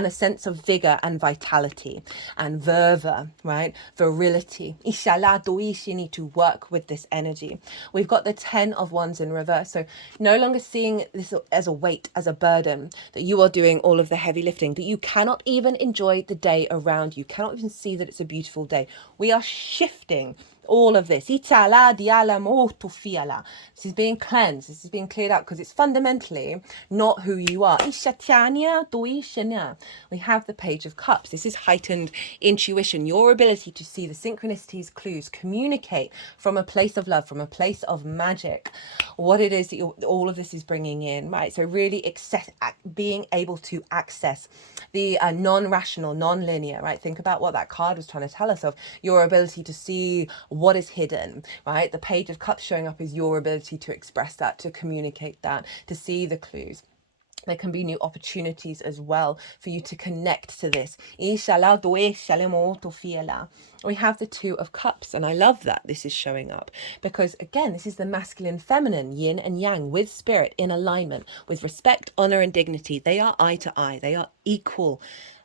a sense of vigor and vitality and verve, right? Virility. You need to work with this energy. We've got the 10 of Wands in reverse. So no longer seeing this as a weight, as a burden, that you are doing all of the heavy lifting, that you cannot even enjoy the day around you, cannot even see that it's a beautiful day. We are shifting all of this. This is being cleansed. This is being cleared out because it's fundamentally not who you are. We have the Page of Cups. This is heightened intuition, your ability to see the synchronicities, clues, communicate from a place of love, from a place of magic, what it is that all of this is bringing in, right? So really being able to access the non-rational, non-linear, right? Think about what that card was trying to tell us of your ability to see what is hidden, right? The Page of Cups showing up is your ability to express that, to communicate that, to see the clues. There can be new opportunities as well for you to connect to this. We have the Two of Cups, and I love that this is showing up because, again, this is the masculine, feminine, yin and yang, with spirit in alignment, with respect, honor and dignity. They are eye to eye. They are equal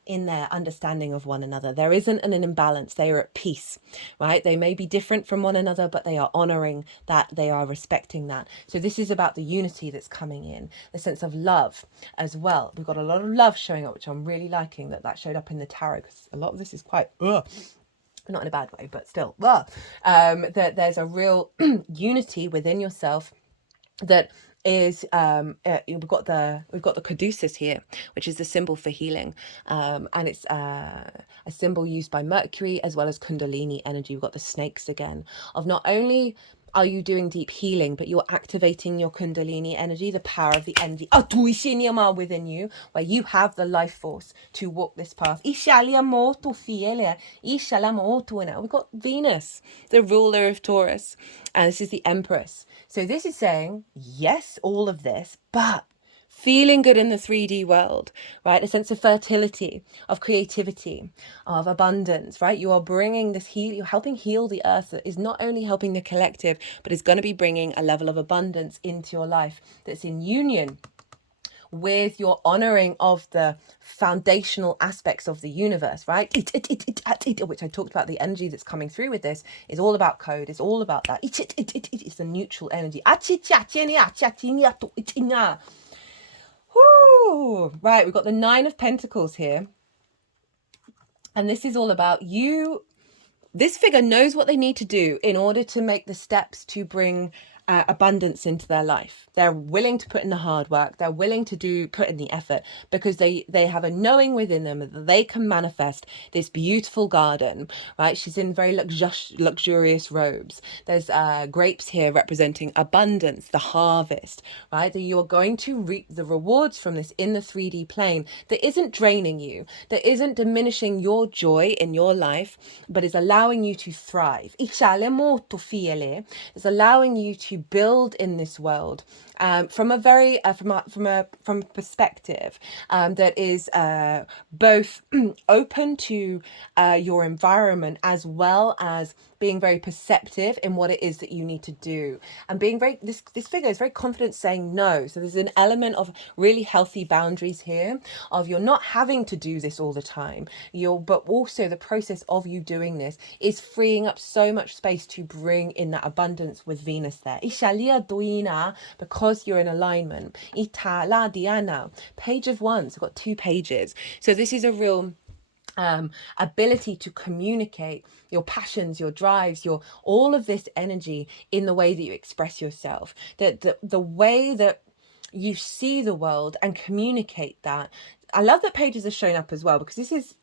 in their understanding of one another. There isn't an imbalance. They are at peace, right? They may be different from one another, but they are honoring that, they are respecting that. So this is about the unity that's coming in, the sense of love as well. We've got a lot of love showing up, which I'm really liking that showed up in the tarot, because a lot of this is quite not in a bad way, but still that there's a real unity within yourself that is we've got the caduceus here, which is the symbol for healing, and it's a symbol used by Mercury as well as Kundalini energy. We've got the snakes again, of not only are you doing deep healing, but you're activating your Kundalini energy, the power of the energy within you, where you have the life force to walk this path. We've got Venus, the ruler of Taurus, and this is the Empress. So this is saying, yes, all of this, but feeling good in the 3D world, right? A sense of fertility, of creativity, of abundance, right? You are bringing this you're helping heal the earth that is not only helping the collective, but is going to be bringing a level of abundance into your life that's in union with your honoring of the foundational aspects of the universe, right? Which I talked about, the energy that's coming through with this is all about code. It's all about that. It's the neutral energy. Woo! Right, we've got the Nine of Pentacles here. And this is all about you. This figure knows what they need to do in order to make the steps to bring abundance into their life. They're willing to put in the hard work. They're willing to put in the effort because they have a knowing within them that they can manifest this beautiful garden, right? She's in very luxurious robes. There's grapes here representing abundance, the harvest, right? That you are going to reap the rewards from this in the 3D plane that isn't draining you, that isn't diminishing your joy in your life, but is allowing you to thrive. It's allowing you to build in this world from a very from a perspective that is both open to your environment, as well as being very perceptive in what it is that you need to do, and being very this figure is very confident saying no. So there's an element of really healthy boundaries here, of you're not having to do this all the time, but also the process of you doing this is freeing up so much space to bring in that abundance with Venus there. Because you're in alignment. Page of Wands. I've got 2 pages. So this is a real ability to communicate your passions, your drives, your all of this energy in the way that you express yourself. That the way that you see the world and communicate that. I love that pages are showing up as well, because this is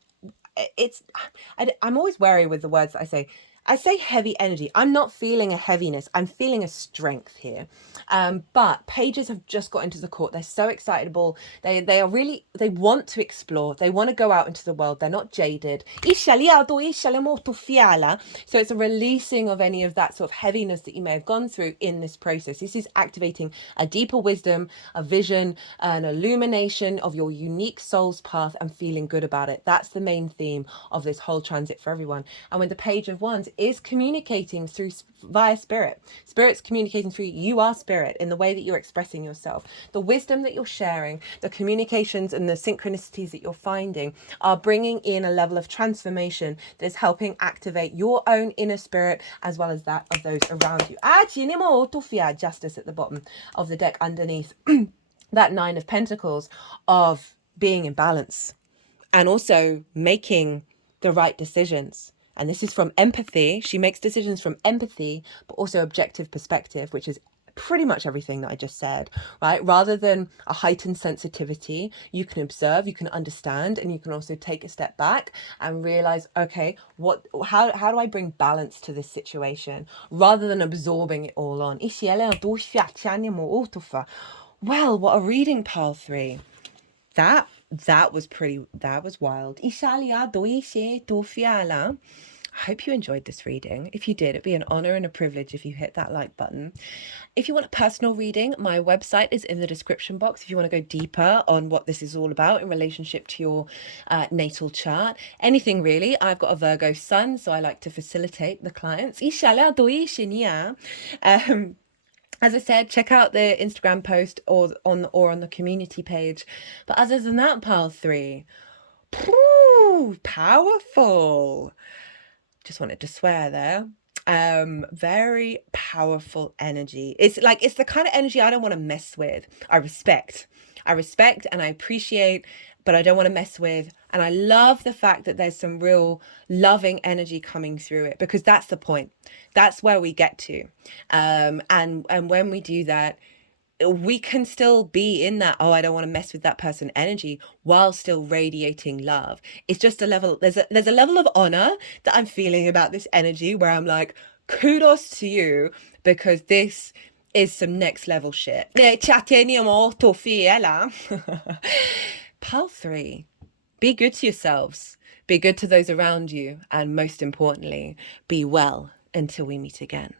I'm always wary with the words that I say. I say heavy energy. I'm not feeling a heaviness. I'm feeling a strength here. But pages have just got into the court. They're so excitable. They are really, they want to explore. They want to go out into the world. They're not jaded. So it's a releasing of any of that sort of heaviness that you may have gone through in this process. This is activating a deeper wisdom, a vision, an illumination of your unique soul's path, and feeling good about it. That's the main theme of this whole transit for everyone. And when the Page of Wands is communicating through via spirit's communicating through you are spirit in the way that you're expressing yourself, the wisdom that you're sharing, the communications and the synchronicities that you're finding are bringing in a level of transformation that is helping activate your own inner spirit as well as that of those around you. Justice at the bottom of the deck underneath that Nine of Pentacles, of being in balance and also making the right decisions. And this is from empathy. She makes decisions from empathy, but also objective perspective, which is pretty much everything that I just said, right? Rather than a heightened sensitivity, you can observe, you can understand, and you can also take a step back and realize, okay, how do I bring balance to this situation rather than absorbing it all on. Well, what a reading, pile 3. That was wild. I hope you enjoyed this reading. If you did, it'd be an honor and a privilege if you hit that like button. If you want a personal reading, my website is in the description box if you want to go deeper on what this is all about in relationship to your natal chart. Anything really. I've got a Virgo sun, so I like to facilitate the clients. As I said, check out the Instagram post or on the community page. But other than that, pile 3, powerful. Just wanted to swear there. Very powerful energy. It's the kind of energy I don't want to mess with. I respect and I appreciate, but I don't want to mess with. And I love the fact that there's some real loving energy coming through it, because that's the point. That's where we get to. And when we do that, we can still be in that, I don't want to mess with that person energy, while still radiating love. It's just a level, there's a level of honor that I'm feeling about this energy where I'm like, kudos to you, because this is some next level shit. Pile 3, be good to yourselves, be good to those around you, and most importantly, be well until we meet again.